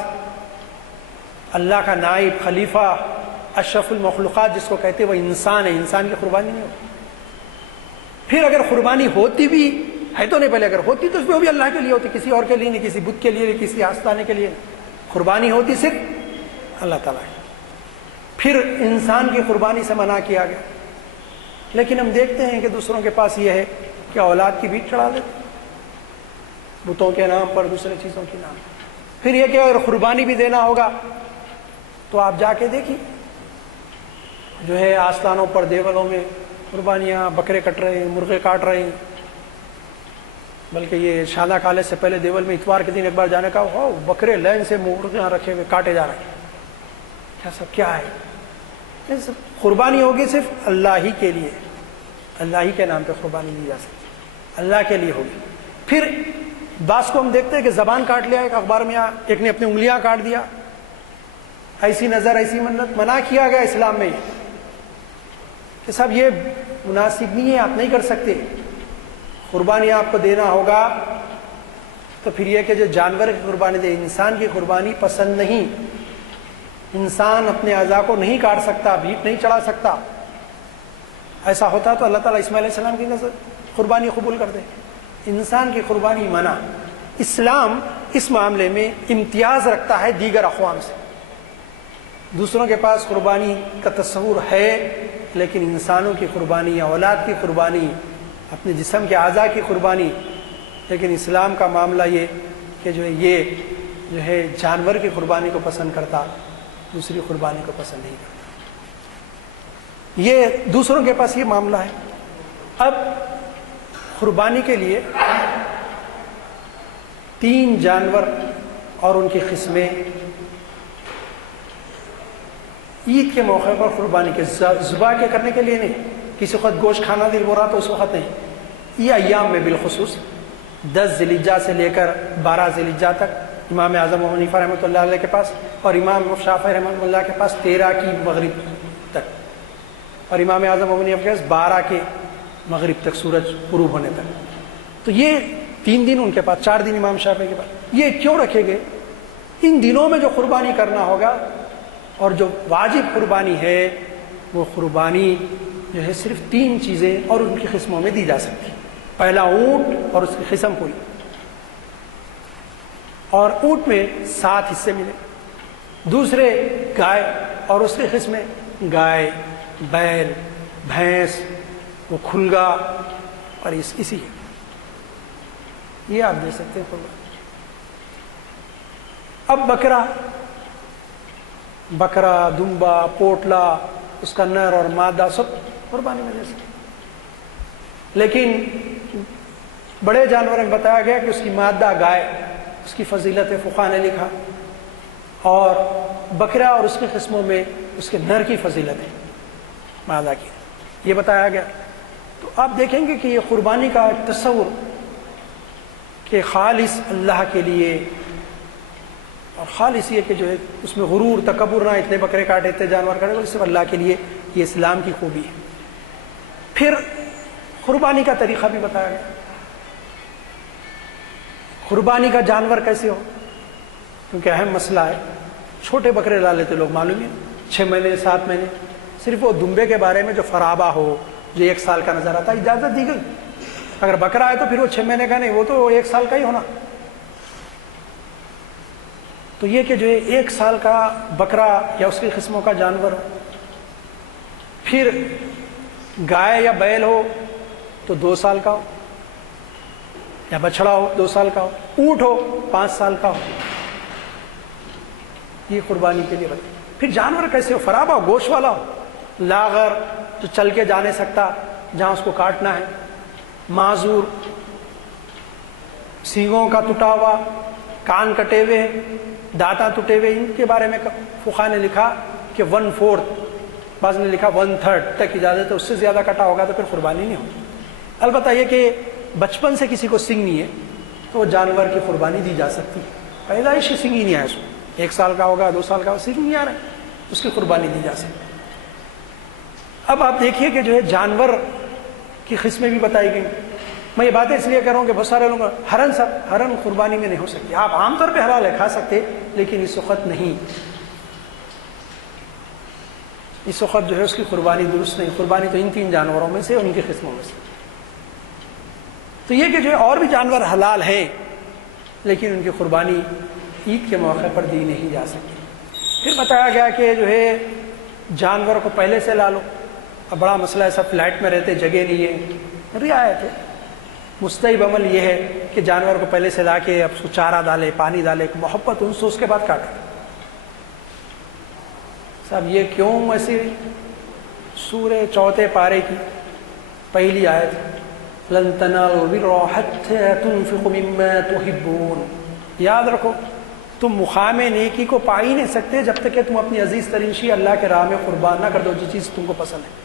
اللہ کا نائب خلیفہ اشرف المخلوقات جس کو کہتے ہیں وہ انسان ہے، انسان کی قربانی نہیں ہوتی. پھر اگر قربانی ہوتی بھی ہے تو نہیں، پہلے اگر ہوتی تو وہ بھی اللہ کے لیے ہوتی، کسی اور کے لیے نہیں، کسی بت کے لیے نہیں، کسی آستانے کے لیے نہیں. قربانی ہوتی صرف اللہ تعالیٰ کی. پھر انسان کی قربانی سے منع کیا گیا. لیکن ہم دیکھتے ہیں کہ دوسروں کے پاس یہ ہے کہ اولاد کی بھیٹ چڑھا دیتے بتوں کے نام پر، دوسرے چیزوں کے نام. پھر یہ کہ اگر قربانی بھی دینا ہوگا تو آپ جا کے دیکھیے جو ہے آستانوں پر دیولوں میں قربانیاں، بکرے کٹ رہے ہیں، مرغے کاٹ رہے ہیں. بلکہ یہ شادہ کالے سے پہلے دیول میں اتوار کے دن ایک بار جانے کا ہو، بکرے لائن سے مرغیاں رکھے ہوئے کاٹے جا رہے ہیں. کیا سب کیا ہے؟ قربانی ہوگی صرف اللہ ہی کے لیے، اللہ ہی کے نام پہ قربانی دی جا سکتی، اللہ کے لیے ہوگی. پھر بعض کو ہم دیکھتے ہیں کہ زبان کاٹ لیا، ایک اخبار میں ایک نے اپنی انگلیاں کاٹ دیا. ایسی نظر، ایسی منت منع کیا گیا اسلام میں کہ صاحب یہ مناسب نہیں ہے، آپ نہیں کر سکتے. قربانی آپ کو دینا ہوگا تو پھر یہ کہ جو جانور کی قربانی دے، انسان کی قربانی پسند نہیں. انسان اپنے اعضاء کو نہیں کاٹ سکتا، بھیٹ نہیں چڑھا سکتا. ایسا ہوتا تو اللہ تعالیٰ اسماعیل علیہ السلام کی نظر قربانی قبول کر دے. انسان کی قربانی منع. اسلام اس معاملے میں امتیاز رکھتا ہے دیگر اقوام سے. دوسروں کے پاس قربانی کا تصور ہے، لیکن انسانوں کی قربانی، اولاد کی قربانی، اپنے جسم کے اعضاء کی قربانی. لیکن اسلام کا معاملہ یہ کہ یہ جو ہے جانور کی قربانی کو پسند کرتا، دوسری قربانی کو پسند نہیں کرتا. یہ دوسروں کے پاس یہ معاملہ ہے. اب قربانی کے لیے 3 جانور اور ان کی قسمیں عید کے موقع پر قربانی کے ذبح کے کرنے کے لیے نہیں. کسی وقت گوشت کھانا دل ہو رہا تو اس وقت نہیں. یہ ایام میں بالخصوص 10 ذی الحجہ سے لے کر 12 ذی الحجہ تک امام اعظم ابو حنیفہ رحمۃ اللہ علیہ کے پاس اور امام شافعی رحمۃ اللہ کے پاس 13 کی مغرب تک، اور امام اعظم ابو حنیفہ کے پاس 12 کے مغرب تک، سورج غروب ہونے تک. تو یہ 3 دن ان کے پاس، 4 دن امام شافعی کے پاس. یہ کیوں رکھے گئے؟ ان دنوں میں جو قربانی کرنا ہوگا اور جو واجب قربانی ہے وہ قربانی جو ہے صرف 3 چیزیں اور ان کی قسموں میں دی جا سکتی. پہلا اونٹ اور اس کی قسم کوئی، اور اونٹ میں 7 حصے ملے. دوسرے گائے اور اس کی قسمیں، گائے، بیل، بھینس، وہ کھلگا اور اسی یہ آپ دے سکتے ہیں قربانی. اب بکرا، دمبا، پوٹلا، اس کا نر اور مادہ سب قربانی میں دے سکتے. لیکن بڑے جانوروں میں بتایا گیا کہ اس کی مادہ گائے، اس کی فضیلت فقہاء نے لکھا، اور بکرا اور اس کی قسموں میں اس کے نر کی فضیلت ہے، مادہ کی، یہ بتایا گیا. تو آپ دیکھیں گے کہ یہ قربانی کا تصور کہ خالص اللہ کے لیے، اور خالص یہ کہ جو ہے اس میں غرور، تکبر نہ، اتنے بکرے کاٹے، اتنے جانور کاٹے، بلکہ صرف اللہ کے لیے، یہ اسلام کی خوبی ہے. پھر قربانی کا طریقہ بھی بتایا گیا. قربانی کا جانور کیسے ہو، کیونکہ اہم مسئلہ ہے. چھوٹے بکرے لا لیتے لوگ، معلوم ہے 6 مہینے 7 مہینے. صرف وہ دمبے کے بارے میں جو فرابہ ہو، جو 1 سال کا نظر آتا ہے، اجازت دی گئی. اگر بکرا ہے تو پھر وہ 6 مہینے کا نہیں، وہ تو 1 سال کا ہی ہونا. تو یہ کہ جو ہے 1 سال کا بکرا یا اس کی قسموں کا جانور ہو. پھر گائے یا بیل ہو تو 2 سال کا ہو، یا بچڑا ہو 2 سال کا ہو، اونٹ ہو 5 سال کا ہو. یہ قربانی کے لیے بتا. پھر جانور کیسے ہو؟ فرابہ ہو، گوشت والا ہو، لاغر، جو چل کے جا نہیں سکتا، جہاں اس کو کاٹنا ہے، معذور، سینگوں کا ٹوٹا ہوا، کان کٹے ہوئے، دانتاں ٹوٹے ہوئے. ان کے بارے میں فقہاء نے لکھا کہ 1/4، بعض نے لکھا 1/3 تک اجازت ہے. اس سے زیادہ کٹا ہوگا تو پھر قربانی نہیں ہوگی. البتہ یہ کہ بچپن سے کسی کو سنگ نہیں ہے تو وہ جانور کی قربانی دی جا سکتی ہے. پیدائشی سنگ ہی نہیں ہے اس کو، 1 سال کا ہوگا 2 سال کا سیکھ نہیں آ رہا ہے، اس کی قربانی دی جا سکتی۔ اب آپ دیکھیے کہ جو ہے جانور کی قسمیں بھی بتائی گئی۔ میں یہ باتیں اس لیے کر رہا ہوں کہ بہت سارے لوگ ہرن قربانی میں نہیں ہو سکتی، آپ عام طور پہ حلال ہے کھا سکتے، لیکن اس وقت نہیں، اس وقت جو ہے اس کی قربانی درست نہیں۔ قربانی تو ان 3 جانوروں میں سے، ان کی قسموں میں سے۔ تو یہ کہ جو ہے اور بھی جانور حلال ہیں، لیکن ان کی قربانی عید کے موقع پر دی نہیں جا سکتی۔ پھر بتایا گیا کہ جو ہے جانور کو پہلے سے لا لو۔ اب بڑا مسئلہ ہے، سب فلیٹ میں رہتے، جگہ نہیں ہے، رعایت ہے۔ مستحب عمل یہ ہے کہ جانور کو پہلے سے لا کے اب اس کو چارہ ڈالے، پانی ڈالے، محبت ان سے، اس کے بعد کاٹے۔ صاحب یہ کیوں؟ ایسی سورہ 4 پارے کی پہلی آیت، لن تنالوا البر حتى تنفقوا مما تحبون، یاد رکھو تم مقام نیکی کو پا ہی نہیں سکتے جب تک کہ تم اپنی عزیز ترین شے اللہ کے راہ میں قربان نہ کر دو، جو چیز تم کو پسند ہے۔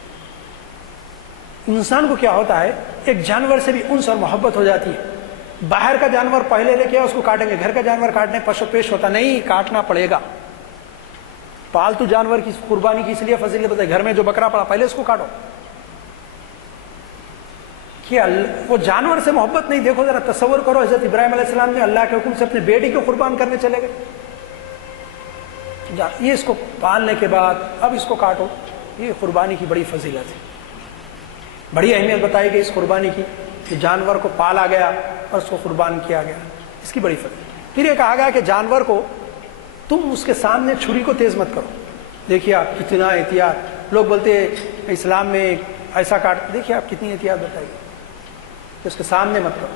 انسان کو کیا ہوتا ہے، ایک جانور سے بھی انس اور محبت ہو جاتی ہے۔ باہر کا جانور پہلے لے کے اس کو کاٹیں گے، گھر کا جانور کاٹنے پشو پیش ہوتا نہیں، کاٹنا پڑے گا۔ پالتو جانور کی قربانی کی اس لیے فضیلت بتائی، گھر میں جو بکرا پڑا پہلے اس کو کاٹو، کہ وہ جانور سے محبت نہیں۔ دیکھو ذرا تصور کرو، حضرت ابراہیم علیہ السلام نے اللہ کے حکم سے اپنے بیٹی کو قربان کرنے چلے گئے، یہ اس کو پالنے کے بعد اب اس کو کاٹو، یہ قربانی کی بڑی فضیلت ہے، بڑی اہمیت بتائی گئی اس قربانی کی، کہ جانور کو پالا گیا اور اس کو قربان کیا گیا، اس کی بڑی فضیلت۔ پھر یہ کہا گیا کہ جانور کو تم اس کے سامنے چھری کو تیز مت کرو۔ دیکھیے آپ کتنا احتیاط، لوگ بولتے ہیں اسلام میں ایسا کاٹ، دیکھیے آپ کتنی احتیاط بتائیے کہ اس کے سامنے مت کرو۔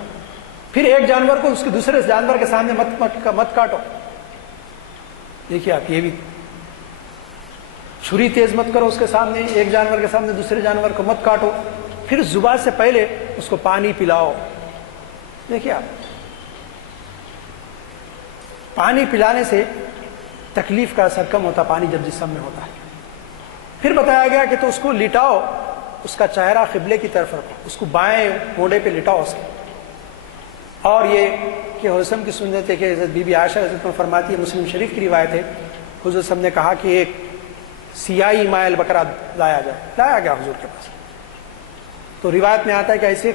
پھر ایک جانور کو اس کے دوسرے جانور کے سامنے مت کاٹو، دیکھیے آپ یہ بھی چھری تیز مت کرو اس کے سامنے، ایک جانور کے سامنے دوسرے جانور کو مت کاٹو۔ پھر ذبح سے پہلے اس کو پانی پلاؤ، دیکھیے آپ پانی پلانے سے تکلیف کا اثر کم ہوتا، پانی جب جسم میں ہوتا ہے۔ پھر بتایا گیا کہ تو اس کو لٹاؤ، اس کا چہرہ قبلے کی طرف رکھو، اس کو بائیں موڈے پہ لٹاؤ اس کے۔ اور یہ کہ حضرت کی سنت ہے کہ بی بی عائشہ حضرت میں فرماتی ہے، مسلم شریف کی روایت ہے، حضرت صاحب نے کہا کہ ایک سیاہی مائل بکرا لایا گیا حضور کے پاس، تو روایت میں آتا ہے کہ ایسے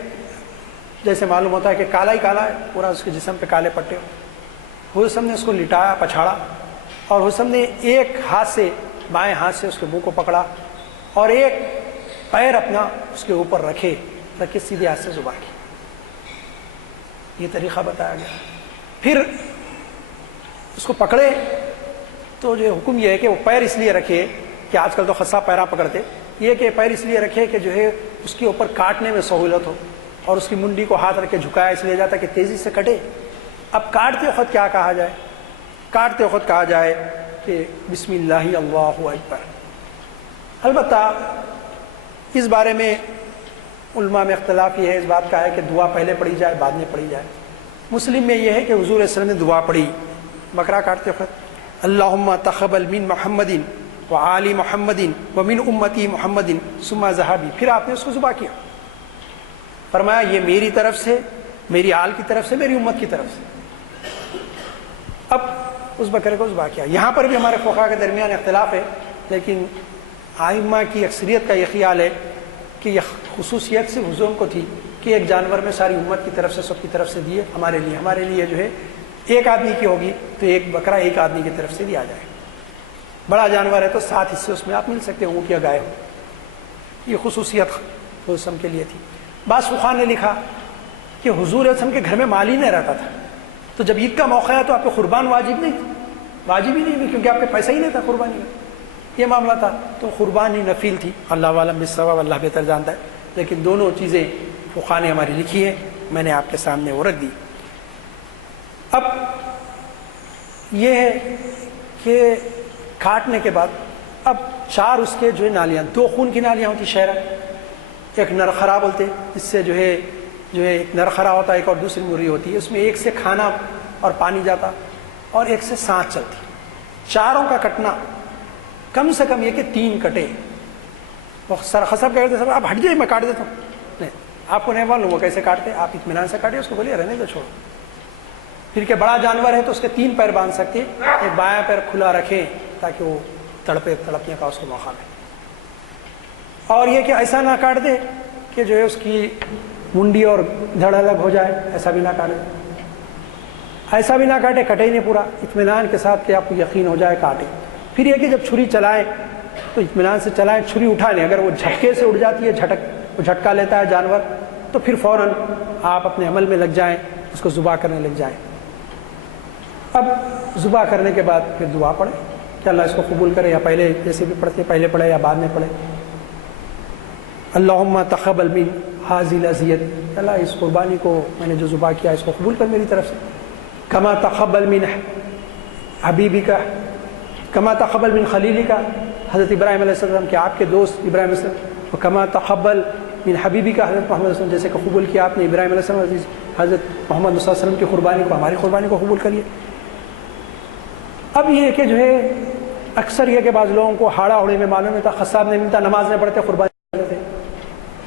جیسے معلوم ہوتا ہے کہ کالا ہی کالا ہے، پورا اس کے جسم پہ کالے پٹے ہو۔ حضرت صاحب نے اس کو لٹایا، پچھاڑا، اور حضرت صاحب نے ایک ہاتھ سے، بائیں ہاتھ سے اس کے منہ کو پکڑا، اور ایک پیر اپنا اس کے اوپر رکھ کے سیدھے ہاتھ سے ذبح کی۔ یہ طریقہ بتایا گیا۔ پھر اس کو پکڑے تو جو حکم یہ ہے کہ وہ پیر اس لیے رکھے، کہ آج کل تو خصا پیرا پکڑتے، یہ کہ پیر اس لیے رکھے کہ جو ہے اس کے اوپر کاٹنے میں سہولت ہو، اور اس کی منڈی کو ہاتھ رکھ کے جھکایا اس لیے جاتا کہ تیزی سے کٹے۔ اب کاٹتے وقت کیا کہا جائے؟ کاٹتے وقت کہا جائے کہ بسم اللہ اللہ اکبر۔ البتہ اس بارے میں علماء میں اختلاف یہ ہے، اس بات کا ہے کہ دعا پہلے پڑھی جائے بعد میں پڑھی جائے۔ مسلم میں یہ ہے کہ حضور صلی اللہ علیہ وسلم نے دعا پڑھی بکرا کاٹتے وقت، اللہم تقبل من محمد وآل محمد ومن امتی محمد ثم ذہبی، پھر آپ نے اس کو ذبح کیا، فرمایا یہ میری طرف سے، میری آل کی طرف سے، میری امت کی طرف سے۔ اب اس بکرے کو ذبح کیا۔ یہاں پر بھی ہمارے فقہاء کے درمیان اختلاف ہے، لیکن ائمہ کی اکثریت کا یہ خیال ہے کہ یہ خصوصیت صرف حضور کو تھی کہ ایک جانور میں ساری امت کی طرف سے، سب کی طرف سے دیے، ہمارے لیے جو ہے ایک آدمی کی ہوگی تو ایک بکرا ایک آدمی کی طرف سے دیا جائے۔ بڑا جانور ہے تو 7 حصے اس میں آپ مل سکتے ہیں، اونٹ یا گائے ہو۔ یہ خصوصیت حضور کے لیے تھی۔ بعض فقہاء نے لکھا کہ حضور وسلم کے گھر میں مال ہی نہیں رہتا تھا، تو جب عید کا موقع ہے تو آپ کو قربان واجب نہیں تھی، واجب ہی نہیں، کیونکہ آپ کے پیسہ ہی نہیں تھا قربانی کا، یہ معاملہ تھا، تو قربانی نفل تھی۔ اللہ عالم بالصواب، اللہ بہتر جانتا ہے، لیکن دونوں چیزیں فقہاء نے ہماری لکھی ہے، میں نے آپ کے سامنے وہ رکھ دی۔ اب یہ ہے کہ کاٹنے کے بعد اب 4 اس کے جو ہے نالیاں، 2 خون کی نالیاں ہوتی شہرہ، ایک نرخرا بولتے جس سے جو ہے ایک نرخرا ہوتا ہے، ایک اور دوسری مری ہوتی ہے، اس میں ایک سے کھانا اور پانی جاتا اور ایک سے سانس چلتی۔ چاروں کا کٹنا کم سے کم یہ کہ 3 کٹے۔ وہ سر خصب کہتے سر آپ ہٹ جائے، میں کاٹ دیتا ہوں، نہیں آپ کو نہیں معلوم وہ کیسے کاٹتے، آپ اطمینان سے کاٹے، اس کو بولیے رہنے دو، چھوڑو۔ پھر کہ بڑا جانور ہے تو اس کے 3 پیر باندھ سکتے، ایک بایاں پیر کھلا رکھیں تاکہ وہ تڑپنے کا اس کو موقع ملے، اور یہ کہ ایسا نہ کاٹ دے کہ جو ہے اس کی منڈی اور دھڑ الگ ہو جائے، ایسا بھی نہ کاٹے، ایسا بھی نہ کاٹے کٹے ہی نہیں پورا، اطمینان کے ساتھ کہ آپ کو یقین ہو جائے کاٹے۔ پھر یہ کہ جب چھری چلائیں تو اطمینان سے چلائیں، چھری اٹھا لیں، اگر وہ جھٹکے سے اڑ جاتی ہے، وہ جھٹکا لیتا ہے جانور، تو پھر فوراً آپ اپنے عمل میں لگ جائیں، اس کو ذبح کرنے لگ جائیں۔ اب ذبح کرنے کے بعد پھر دعا پڑھیں کہ اللہ اس کو قبول کرے، یا پہلے جیسے بھی پڑھتے پہلے پڑھے یا بعد میں پڑھے، اللہم تقبل من هذه الاضحیۃ، اللہ اس قربانی کو میں نے جو ذبح کیا اس کو قبول کر میری طرف سے، کما تقبل من حبیبک، کما تقبل من خلیلک، حضرت ابراہیم علیہ السلام کہ آپ کے دوست ابراہیم علیہ السلام، کما تقبل من حبیبک حضرت محمد صلی اللہ علیہ وسلم، جیسے کہ قبول کیا آپ نے ابراہیم علیہ السلام حضرت محمد صلی اللہ علیہ وسلم کی قربانی کو، ہماری قربانی کو قبول کریے۔ اب یہ کہ جو ہے اکثر یہ کہ بعض لوگوں کو ہاڑا ہوڑے میں معلوم ہوتا، خصاب نہیں ملتا، نماز نہیں پڑھتے، قربانی کرتے۔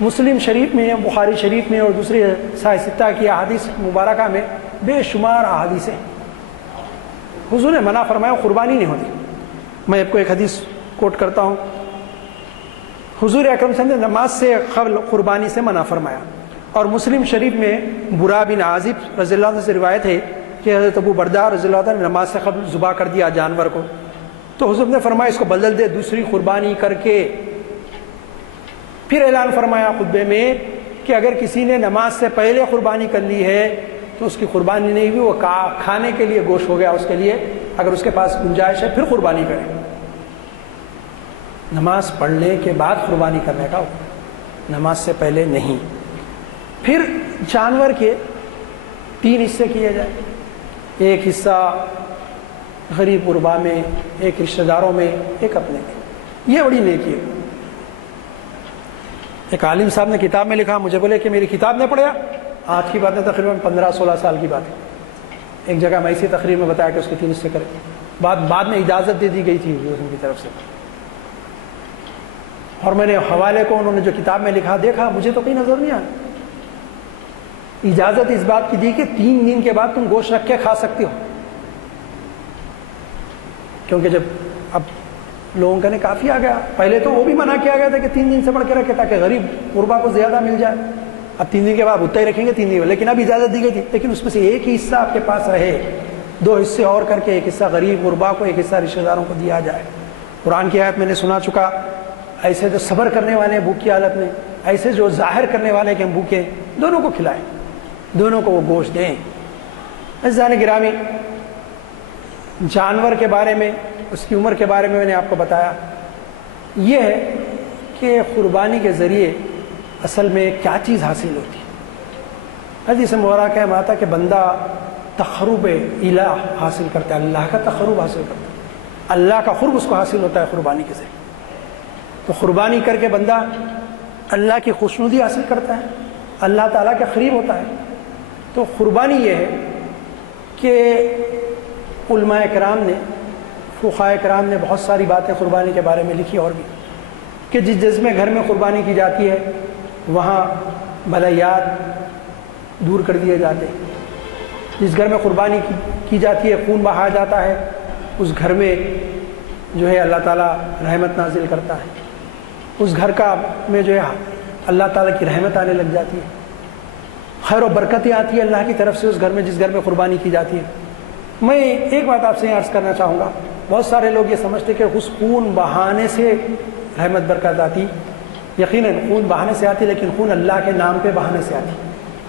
مسلم شریف میں، بخاری شریف میں اور دوسری صحیح ستہ کی احادیث مبارکہ میں بے شمار احادیث ہیں، حضور نے منع فرمایا قربانی نہیں ہوتی۔ میں آپ کو ایک حدیث کوٹ کرتا ہوں، حضور اکرم صلی اللہ علیہ وسلم نے نماز سے قبل قربانی سے منع فرمایا، اور مسلم شریف میں برا بن عازب رضی اللہ عنہ سے روایت ہے کہ حضرت ابو بردہ رضی اللہ عنہ نے نماز سے قبل ذبح کر دیا جانور کو، تو حضور نے فرمایا اس کو بدل دے دوسری قربانی کر کے۔ پھر اعلان فرمایا خطبے میں کہ اگر کسی نے نماز سے پہلے قربانی کر لی ہے تو اس کی قربانی نہیں ہوئی، وہ کھانے کے لیے گوشت ہو گیا اس کے لیے، اگر اس کے پاس گنجائش ہے پھر قربانی کرے۔ نماز پڑھنے کے بعد قربانی کرنے کا حکم، نماز سے پہلے نہیں۔ پھر جانور کے 3 حصے کیے جائیں، ایک حصہ غریب غربا میں، ایک رشتہ داروں میں، ایک اپنے میں، یہ بڑی نیکی ہے۔ ایک عالم صاحب نے کتاب میں لکھا، مجھے بولے کہ میری کتاب نے پڑھا، آج کی بات ہے تقریباً 15-16 سال کی بات ہے، ایک جگہ میں اسی تقریر میں بتایا کہ اس کے 3 حصے کرے، بعد میں اجازت دے دی گئی تھی ان کی طرف سے، اور میں نے حوالے کو انہوں نے جو کتاب میں لکھا دیکھا، مجھے تو کہیں نظر نہیں آیا۔ اجازت اس بات کی دی کہ 3 دن کے بعد تم گوشت رکھ کے کھا سکتی ہو، کیونکہ جب اب لوگوں کا نے کافی آ گیا، پہلے تو وہ بھی منع کیا گیا تھا کہ 3 دن سے بڑھ کے رکھے تاکہ غریب غربا کو زیادہ مل جائے، اب 3 دن کے بعد اتنا ہی رکھیں گے 3 دن، لیکن اب اجازت دی گئی تھی، لیکن اس میں سے ایک ہی حصہ آپ کے پاس رہے، 2 حصے اور کر کے، ایک حصہ غریب غربا کو، ایک حصہ رشتہ داروں کو دیا جائے۔ قرآن کی آیت میں نے سنا چکا، ایسے جو صبر کرنے والے ہیں بھوک کی حالت میں، ایسے جو ظاہر کرنے والے کہ ہم بھوکے، دونوں کو کھلائیں، دونوں کو وہ گوشت دیں۔ عزیزان گرامی، جانور کے بارے میں، اس کی عمر کے بارے میں نے آپ کو بتایا، یہ ہے کہ قربانی کے ذریعے اصل میں کیا چیز حاصل ہوتی ہے۔ حدیث مبارکہ میں آتا کہ بندہ تقرب الہ حاصل کرتا ہے، اللہ کا تقرب حاصل کرتا ہے، اللہ کا قرب اس کو حاصل ہوتا ہے قربانی کے ذریعے۔ تو قربانی کر کے بندہ اللہ کی خوشنودی حاصل کرتا ہے، اللہ تعالیٰ کے قریب ہوتا ہے۔ تو قربانی یہ ہے کہ علماء کرام نے، فقہاء کرام نے بہت ساری باتیں قربانی کے بارے میں لکھی، اور بھی کہ جس میں گھر میں قربانی کی جاتی ہے وہاں بلایات دور کر دیے جاتے ہیں، جس گھر میں قربانی کی جاتی ہے خون بہایا جاتا ہے، اس گھر میں جو ہے اللہ تعالیٰ رحمت نازل کرتا ہے، اس گھر کا میں جو ہے اللہ تعالیٰ کی رحمت آنے لگ جاتی ہے، خیر و برکتیں آتی ہے اللہ کی طرف سے اس گھر میں جس گھر میں قربانی کی جاتی ہے۔ میں ایک بات آپ سے عرض کرنا چاہوں گا، بہت سارے لوگ یہ سمجھتے کہ اس خون بہانے سے رحمت برکت آتی، یقیناً خون بہانے سے آتی، لیکن خون اللہ کے نام پہ بہانے سے آتی۔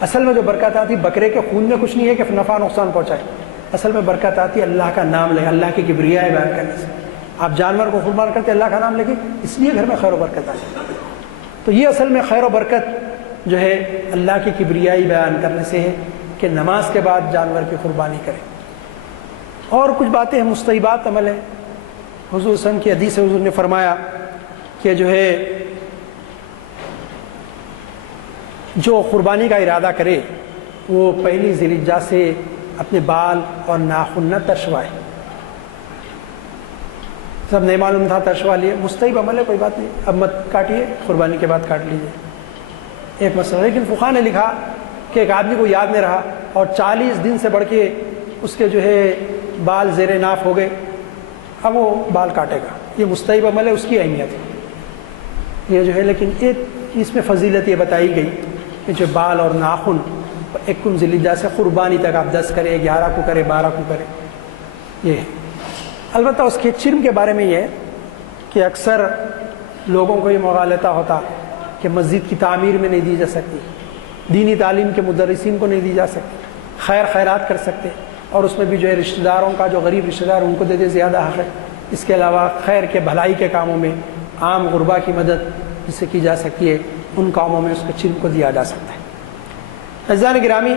اصل میں جو برکت آتی بکرے کے خون میں کچھ نہیں ہے کہ نفع نقصان پہنچائے، اصل میں برکت آتی اللہ کا نام لے، اللہ کی کبریاء بیان کرنے سے۔ آپ جانور کو قربان کرتے اللہ کا نام لے کے، اس لیے گھر میں خیر و برکت آتی۔ تو یہ اصل میں خیر و برکت جو ہے اللہ کی کبریائی بیان کرنے سے ہے کہ نماز کے بعد جانور کی قربانی کریں۔ اور کچھ باتیں ہیں، مستحبات عمل ہیں۔ حضور صلی اللہ علیہ وسلم کی حدیث سے حضور نے فرمایا کہ جو ہے جو قربانی کا ارادہ کرے وہ پہلی ذی الحجہ سے اپنے بال اور ناخن نہ ترشوائے۔ سب نہیں معلوم تھا ترشوا لیے، مستحب عمل ہے، کوئی بات نہیں، اب مت کاٹیے، قربانی کے بعد کاٹ لیجیے، ایک مسئلہ۔ لیکن فقہاء نے لکھا کہ ایک آدمی کو یاد نہیں رہا اور 40 دن سے بڑھ کے اس کے جو ہے بال زیر ناف ہو گئے، اب وہ بال کاٹے گا، یہ مستحب عمل ہے، اس کی اہمیت ہے یہ جو ہے۔ لیکن ایک اس میں فضیلت یہ بتائی گئی کہ جو بال اور ناخن 1 ذی الحجہ سے قربانی تک آپ 10 کرے، 11 کو کرے، 12 کو کرے، یہ ہے۔ البتہ اس کے چرم کے بارے میں یہ ہے کہ اکثر لوگوں کو یہ مغالطہ ہوتا کہ مسجد کی تعمیر میں نہیں دی جا سکتی، دینی تعلیم کے مدرسین کو نہیں دی جا سکتی، خیرات کر سکتے، اور اس میں بھی جو ہے رشتہ داروں کا، جو غریب رشتہ دار ان کو دے دے زیادہ حق ہے۔ اس کے علاوہ خیر کے بھلائی کے کاموں میں، عام غربا کی مدد جس سے کی جا سکتی ہے، ان کاموں میں اس کے چرم کو دیا جا سکتا ہے۔ عزیزان گرامی،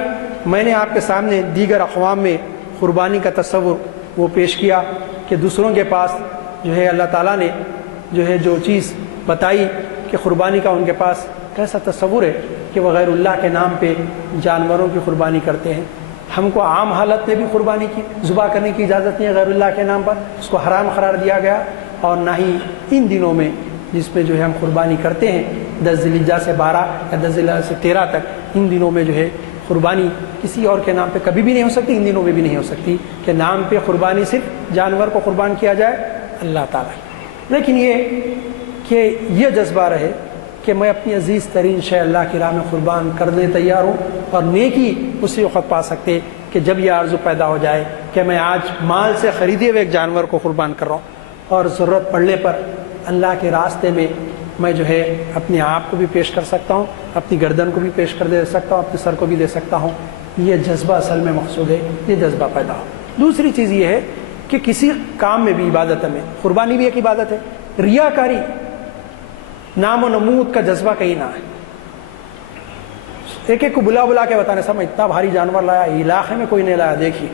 میں نے آپ کے سامنے دیگر اقوام میں قربانی کا تصور وہ پیش کیا کہ دوسروں کے پاس جو ہے اللہ تعالیٰ نے جو ہے جو چیز بتائی کہ قربانی کا ان کے پاس کیسا تصور ہے کہ وہ غیر اللہ کے نام پہ جانوروں کی قربانی کرتے ہیں۔ ہم کو عام حالت میں بھی قربانی کی ذبح کرنے کی اجازت نہیں ہے غیر اللہ کے نام پر، اس کو حرام قرار دیا گیا، اور نہ ہی ان دنوں میں جس میں جو ہے ہم قربانی کرتے ہیں 10 ذی الحجہ سے 12 یا 10 ذی الحجہ سے 13 تک، ان دنوں میں جو ہے قربانی کسی اور کے نام پہ کبھی بھی نہیں ہو سکتی، ان دنوں میں بھی نہیں ہو سکتی کہ نام پہ قربانی صرف جانور کو قربان کیا جائے اللہ تعالیٰ۔ لیکن یہ کہ یہ جذبہ رہے کہ میں اپنی عزیز ترین شے اللہ کی راہ میں قربان کرنے تیار ہوں، اور نیکی اسی وقت پا سکتے کہ جب یہ آرزو پیدا ہو جائے کہ میں آج مال سے خریدے ہوئے ایک جانور کو قربان کر رہا ہوں، اور ضرورت پڑنے پر اللہ کے راستے میں میں جو ہے اپنے آپ کو بھی پیش کر سکتا ہوں، اپنی گردن کو بھی پیش کر دے سکتا ہوں، اپنے سر کو بھی دے سکتا ہوں۔ یہ جذبہ اصل میں مقصود ہے، یہ جذبہ پیدا ہو۔ دوسری چیز یہ ہے کہ کسی کام میں بھی عبادت میں، قربانی بھی ایک عبادت ہے، ریاکاری، نام و نمود کا جذبہ کہیں نہ ہے۔ ایک کو بلا کے بتانے سب میں اتنا بھاری جانور لایا، علاقے میں کوئی نہیں لایا، دیکھیے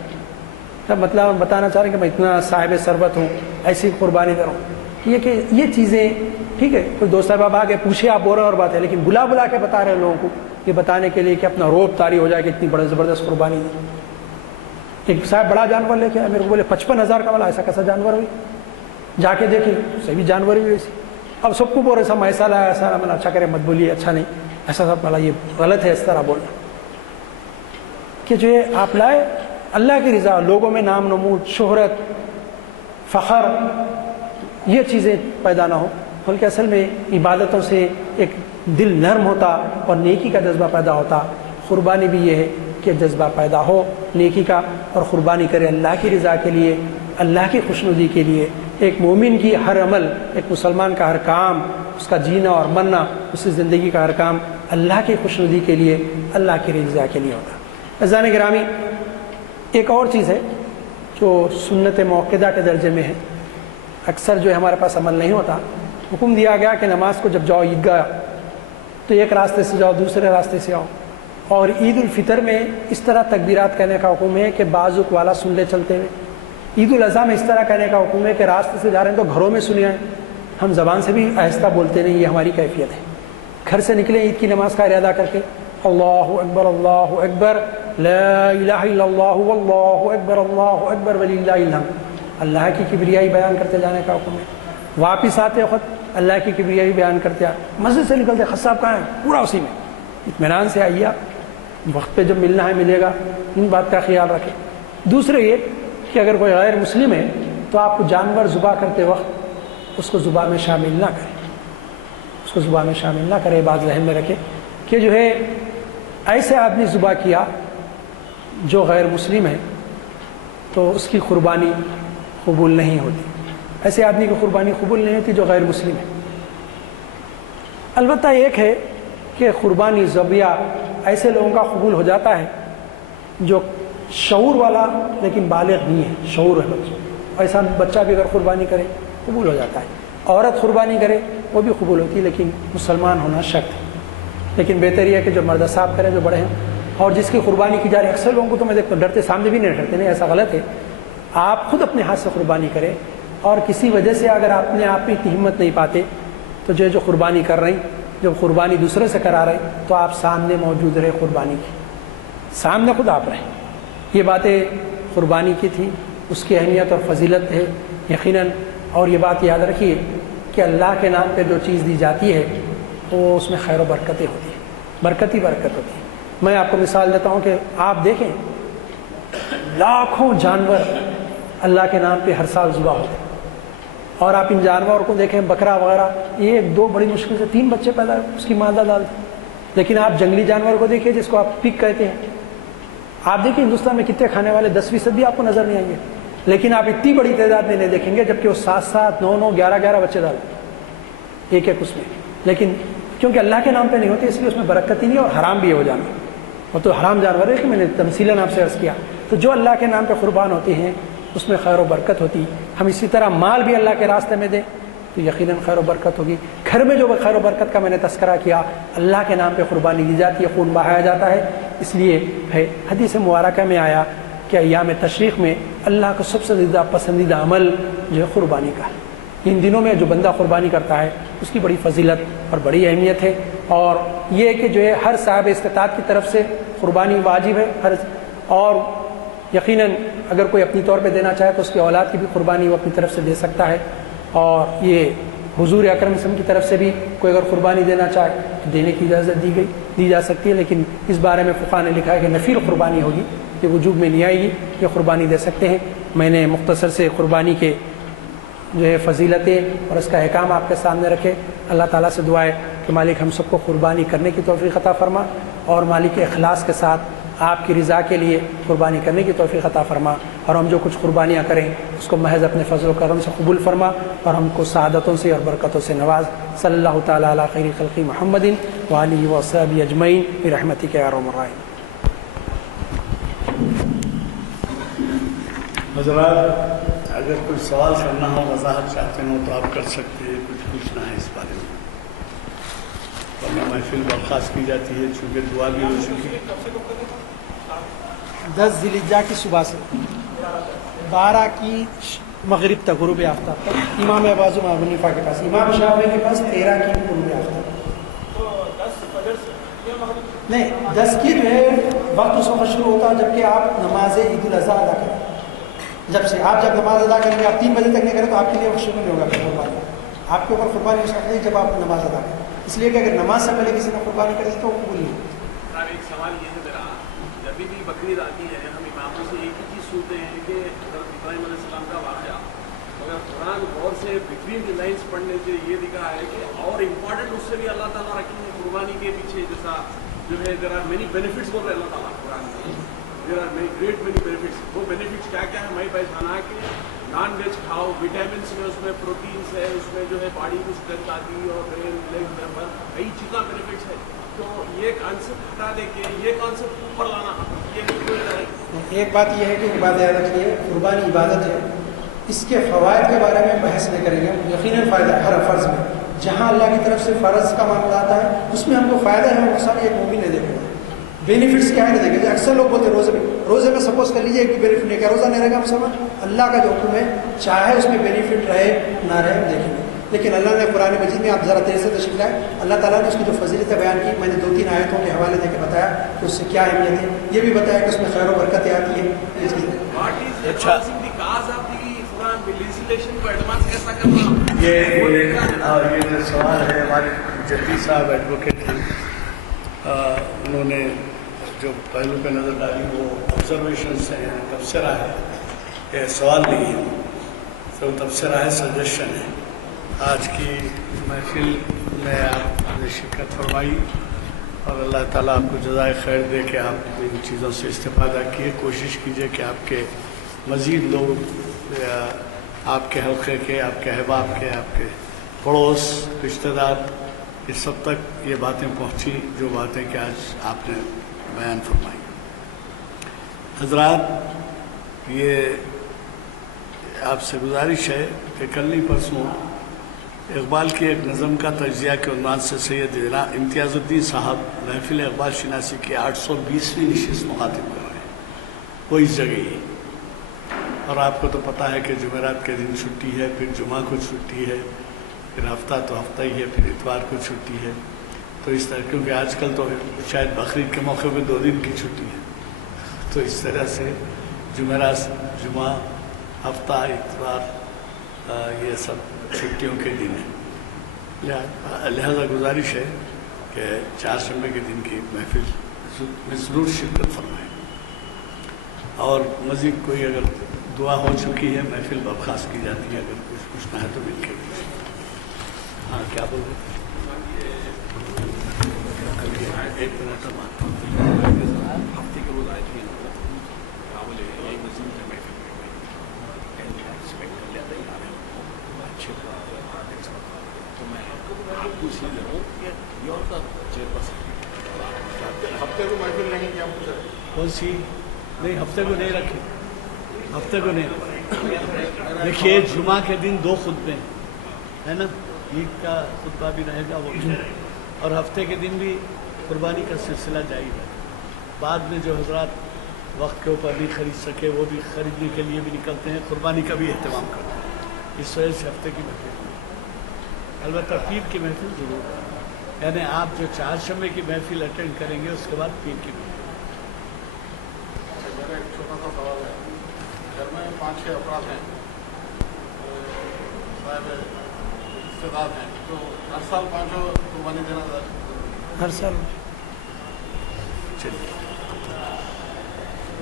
سب مطلب بتانا چاہ رہے ہیں کہ میں اتنا صاحب ثروت ہوں، ایسی قربانی کروں۔ یہ کہ یہ چیزیں ٹھیک ہے، کوئی دوست صاحب آ کے پوچھے آپ بول رہے اور بات ہے، لیکن بلا کے بتا رہے ہیں لوگوں کو، یہ بتانے کے لیے کہ اپنا روب طاری ہو جائے کہ اتنی بڑی زبردست قربانی دی۔ ایک صاحب بڑا جانور لے کے آئے، میرے کو بولے 55,000 کا والا، ایسا کیسا جانور ہوئی؟ جا کے دیکھیں سبھی جانور ہوئی ایسی۔ اب سب کو بول رہے سب ایسا لایا، ایسا میں اچھا کرے مت بولیے، اچھا نہیں ایسا سب والا، یہ غلط ہے اس طرح بولنا کہ جو آپ لائے اللہ کی رضا، لوگوں میں نام نمود، شہرت، فخر، یہ چیزیں پیدا نہ ہو، بلکہ اصل میں عبادتوں سے ایک دل نرم ہوتا اور نیکی کا جذبہ پیدا ہوتا۔ قربانی بھی یہ ہے کہ جذبہ پیدا ہو نیکی کا، اور قربانی کرے اللہ کی رضا کے لیے، اللہ کی خوشنودی کے لیے۔ ایک مومن کی ہر عمل، ایک مسلمان کا ہر کام، اس کا جینا اور مرنا، اس کی زندگی کا ہر کام اللہ کی خوشنودی کے لیے، اللہ کی رضا کے لیے ہوتا۔ عزیزان گرامی، ایک اور چیز ہے جو سنت موقدہ کے درجے میں ہے، اکثر جو ہے ہمارے پاس عمل نہیں ہوتا۔ حکم دیا گیا کہ نماز کو جب جاؤ عیدگاہ تو ایک راستے سے جاؤ، دوسرے راستے سے آؤ، اور عید الفطر میں اس طرح تکبیرات کہنے کا حکم ہے کہ بازوق والا سن لے چلتے ہوئے۔ عید الاضحیٰ میں اس طرح کہنے کا حکم ہے کہ راستے سے جا رہے ہیں تو گھروں میں سنیں، ہم زبان سے بھی آہستہ بولتے نہیں، یہ ہماری کیفیت ہے۔ گھر سے نکلیں عید کی نماز کا ارادہ کر کے، اللہ اکبر اللہ اکبر لا الہ الا اللہ واللہ اکبر اللہ اکبر وللہ الحمد، اللہ کی کبریائی بیان کرتے جانے کا حکم ہے۔ واپس آتے وقت اللہ کی کبریائی بیان کرتے آئے، مسجد سے نکلتے خط صاحب کہاں ہیں، پورا اسی میں، اطمینان سے آئیے، آپ وقت پہ جب ملنا ہے ملے گا، ان بات کا خیال رکھیں۔ دوسرے یہ کہ اگر کوئی غیر مسلم ہے تو آپ کو جانور ذبح کرتے وقت اس کو ذبح میں شامل نہ کریں، اس کو ذبح میں شامل نہ کریں۔ بات ذہن میں رکھیں کہ جو ہے ایسے آدمی ذبح کیا جو غیر مسلم ہے تو اس کی قربانی قبول نہیں ہوتی، ایسے آدمی کی قربانی قبول نہیں ہوتی جو غیر مسلم ہے۔ البتہ ایک ہے کہ قربانی ذبیحہ ایسے لوگوں کا قبول ہو جاتا ہے جو شعور والا لیکن بالغ نہیں ہے، شعور ہے بچہ، ایسا بچہ بھی اگر قربانی کرے قبول ہو جاتا ہے۔ عورت قربانی کرے وہ بھی قبول ہوتی ہے، لیکن مسلمان ہونا شرط ہے۔ لیکن بہتر یہ ہے کہ جو مرد صاحب کریں جو بڑے ہیں، اور جس کی قربانی کی جا رہی ہے، اکثر لوگوں کو تو میں دیکھتا ہوں ڈرتے، سامنے بھی نہیں ڈرتے، نہیں ایسا غلط ہے۔ آپ خود اپنے ہاتھ سے قربانی کریں، اور کسی وجہ سے اگر آپ اپنے آپ میں اتنی ہمت نہیں پاتے تو جو قربانی کر رہی، جب قربانی دوسرے سے کرا رہے تو آپ سامنے موجود رہے، قربانی کی سامنے خود آپ رہیں۔ یہ باتیں قربانی کی تھی، اس کی اہمیت اور فضیلت ہے یقیناً، اور یہ بات یاد رکھیے کہ اللہ کے نام پہ جو چیز دی جاتی ہے وہ اس میں خیر و برکتیں ہوتی ہیں، برکت ہی برکت ہوتی ہے۔ میں آپ کو مثال دیتا ہوں کہ آپ دیکھیں لاکھوں جانور اللہ کے نام پہ ہر سال ذبح ہوتے ہیں، اور آپ ان جانوروں کو دیکھیں، بکرا وغیرہ، ایک دو بڑی مشکل سے 3 بچے پیدا اس کی مادہ ڈالتے ہیں۔ لیکن آپ جنگلی جانور کو دیکھیے جس کو آپ پگ کہتے ہیں، آپ دیکھیں ہندوستان میں کتنے کھانے والے 10% بھی آپ کو نظر نہیں آئیں گے، لیکن آپ اتنی بڑی تعداد میں نہیں دیکھیں گے، جبکہ وہ 7 9 9 11 بچے ڈالتے ایک اس میں۔ لیکن کیونکہ اللہ کے نام پہ نہیں ہوتے، اس لیے اس میں برکت ہی نہیں، اور حرام بھی ہے وہ جانور، وہ تو حرام جانور ہے کہ میں نے تمثیلاً آپ سے عرض کیا۔ تو جو اللہ کے نام پہ قربان ہوتے ہیں اس میں خیر و برکت ہوتی۔ ہم اسی طرح مال بھی اللہ کے راستے میں دیں تو یقیناً خیر و برکت ہوگی۔ گھر میں جو خیر و برکت کا میں نے تذکرہ کیا، اللہ کے نام پہ قربانی دی جاتی ہے، خون بہایا جاتا ہے۔ اس لیے حدیث مبارکہ میں آیا کہ ایام تشریق میں اللہ کو سب سے زیادہ پسندیدہ عمل جو ہے قربانی کا ہے۔ ان دنوں میں جو بندہ قربانی کرتا ہے اس کی بڑی فضیلت اور بڑی اہمیت ہے، اور یہ کہ جو ہے ہر صاحب استطاعت کی طرف سے قربانی واجب ہے، اور یقیناً اگر کوئی اپنی طور پہ دینا چاہے تو اس کی اولاد کی بھی قربانی وہ اپنی طرف سے دے سکتا ہے، اور یہ حضور اکرم صلی اللہ علیہ وسلم کی طرف سے بھی کوئی اگر قربانی دینا چاہے تو دینے کی اجازت دی جا سکتی ہے۔ لیکن اس بارے میں فقہاء نے لکھا ہے کہ نفل قربانی ہوگی، یہ وجوب میں نہیں آئے گی، یہ قربانی دے سکتے ہیں۔ میں نے مختصر سے قربانی کے جو ہے فضیلتیں اور اس کا احکام آپ کے سامنے رکھے۔ اللہ تعالیٰ سے دعا ہے کہ مالک ہم سب کو قربانی کرنے کی توفیق عطا فرما، اور مالک اخلاص کے ساتھ آپ کی رضا کے لیے قربانی کرنے کی توفیق عطا فرما، اور ہم جو کچھ قربانیاں کریں اس کو محض اپنے فضل و کرم سے قبول فرما، اور ہم کو سعادتوں سے اور برکتوں سے نواز۔ صلی اللہ تعالیٰ علی خیر خلق محمد وآلہ وصحبہ اجمعین برحمتک یا ارحم الراحمین۔ حضرات اگر کوئی سوال کرنا ہو، وضاحت چاہتے ہوں تو آپ کر سکتے ہیں، کچھ پوچھنا ہے اس بارے میں، ورنہ محفل برخاست کی جاتی ہے چونکہ دعا بھی ہو چکی ہے۔ 10 ذی الحجہ کی صبح سے 12 کی مغرب تک، غروب آفتاب تک، امام ابو حنیفہ کے پاس، امام شافعی کے پاس 13 کی غروب آفتاب، نہیں 10 کی جو ہے وقت اس وقت شروع ہوتا ہے جبکہ آپ نماز عید الاضحیٰ ادا کریں۔ جب نماز ادا کریں گے، آپ 3 بجے تک نہیں کریں تو آپ کے لیے وقت شروع نہیں ہوگا قربانی، آپ کے اوپر قربانی اس وقت نہیں جب آپ نماز ادا کریں، اس لیے کہ اگر نماز سے پہلے کسی نے قربانی کری تو وہ قبول نہیں ہوگی۔ ایک سوال یہ ہے میرا، جب بھی بقرعید آتی ہے ہم اماموں سے ایک ہی چیز سنتے ہیں کہ حضرت ابراہیم علیہ السلام کا واقعہ، مگر قرآن غور سے بٹوین دی لائنس پڑھنے سے یہ دکھا ہے کہ اور امپورٹنٹ اس سے بھی اللہ تعالیٰ رکھیں گے قربانی کے پیچھے، جیسا جو ہے دیر آر مینی بینیفٹس بول رہے اللہ تعالیٰ قرآن میں، there are many great many benefits. وہ بینیفٹس کیا کیا ہے؟ میں پہچانا کہ نان ویج کھاؤ، وٹامنس میں اس میں پروٹینس ہے، اس میں جو ہے باڈی کی اسٹرینتھ آتی ہے، اور برین لیگ نمبر کئی چیزیں بینیفٹس ہے۔ تو یہ کانسیپٹ ہٹا دے کے یہ کانسیپٹ اوپر لانا، یہ ایک بات یہ ہے کہ عبادت یاد رکھیے، قربانی عبادت ہے، اس کے فوائد کے بارے میں بحث نہیں کریں گے، یقیناً فائدہ ہر فرض میں، جہاں اللہ کی طرف سے فرض کا معاملہ آتا ہے اس میں ہم کو فائدہ ہے، نقصان ایک مومن نہیں دیکھے گا۔ بینیفٹس کیا ہے نہیں دیکھے گا۔ اکثر لوگ بولتے ہیں روزے میں سپوز کر لیجیے کہ بینیفٹ نہیں، کیا روزہ نہیں رہے گا مسلمان؟ اللہ کا جو حکم ہے چاہے اس میں بینیفٹ رہے نہ رہے ہم دیکھیں گے، لیکن اللہ نے قرآن مجید میں، آپ ذرا دیر سے تشریف لائیں، اللہ تعالیٰ نے اس کی جو فضیلتیں بیان کی، میں نے 2-3 آیتوں کے حوالے دے کے بتایا کہ اس سے کیا اہمیت ہے، یہ بھی بتایا کہ اس میں خیر و برکتیں آتی ہیں۔ یہ جو سوال ہے ہمارے جدید صاحب ایڈوکیٹ ہیں، انہوں نے جو پہلو پہ نظر ڈالی وہ آبزرویشن سے ہیں، تبصرہ ہے، یہ سوال نہیں ہے، تو تبصرہ ہے، سجیشن ہے۔ آج کی محفل میں آپ نے شرکت فرمائی، اور اللہ تعالیٰ آپ کو جزائے خیر دے کہ آپ ان چیزوں سے استفادہ کیے۔ کوشش کیجئے کہ آپ کے مزید لوگ، آپ کے حلقے کے، آپ کے احباب کے، آپ کے پڑوس، رشتہ دار، اس سب تک یہ باتیں پہنچی جو باتیں کہ آج آپ نے بیان فرمائی۔ حضرات، یہ آپ سے گزارش ہے کہ کل نہیں پرسوں اقبال کی ایک نظم کا تجزیہ کے عنوان سے سید امتیاز الدین صاحب محفل اقبال شناسی کی 820ویں نشست مخاطب کر رہے ہیں، وہ اس جگہ ہی، اور آپ کو تو پتہ ہے کہ جمعرات کے دن چھٹی ہے، پھر جمعہ کو چھٹی ہے، پھر ہفتہ تو ہفتہ ہی ہے، پھر اتوار کو چھٹی ہے، تو اس طرح، کیونکہ آج کل تو شاید بقرعید کے موقع پہ 2 دن کی چھٹی ہے، تو اس طرح سے جمعرات، جمعہ، ہفتہ، اتوار، یہ سب چھٹیوں کے دن ہیں، لہذا گزارش ہے کہ 4 شنبے کے دن کی محفل میں ضرور شرکت فرمائیں۔ اور مزید کوئی اگر دعا ہو چکی ہے محفل برخاست کی جاتی ہے، اگر کچھ پوچھنا ہے تو مل کے ہاں کیا بول رہے تھے؟ ایک منٹ بات ہفتے کے روز آئے تھے یہی مسجد میں اچھے تو میں آپ پوچھ ہی رہا ہوں کہ یور کا چیئر پرسن ہفتے کو محفل نہیں کیا پوچھ رہے کون سی؟ نہیں ہفتے کو نہیں رکھے، ہفتے کو نہیں رکھے۔ دیکھیے جمعہ کے دن 2 خطبے ہیں، ہے نا، عید کا خطبہ بھی رہے گا وہ بھی، اور ہفتے کے دن بھی قربانی کا سلسلہ جاری ہے۔ بعد میں جو حضرات وقت کے اوپر نہیں خرید سکے وہ بھی خریدنے کے لیے بھی نکلتے ہیں، قربانی کا بھی اہتمام کرتے ہیں۔ اس وجہ سے ہفتے کی محفل، البتہ پیر کی محفل ضرور ہے، یعنی آپ جو 4 شنبے کی محفل اٹینڈ کریں گے اس کے بعد پیر کی محفل۔ میرا ایک چھوٹا سا سوال ہے، گھر میں 5-6 افراد ہیں، صاحب رشتے دار ہیں، تو ہر سال 5 قربانی دینا ہر سال چلیے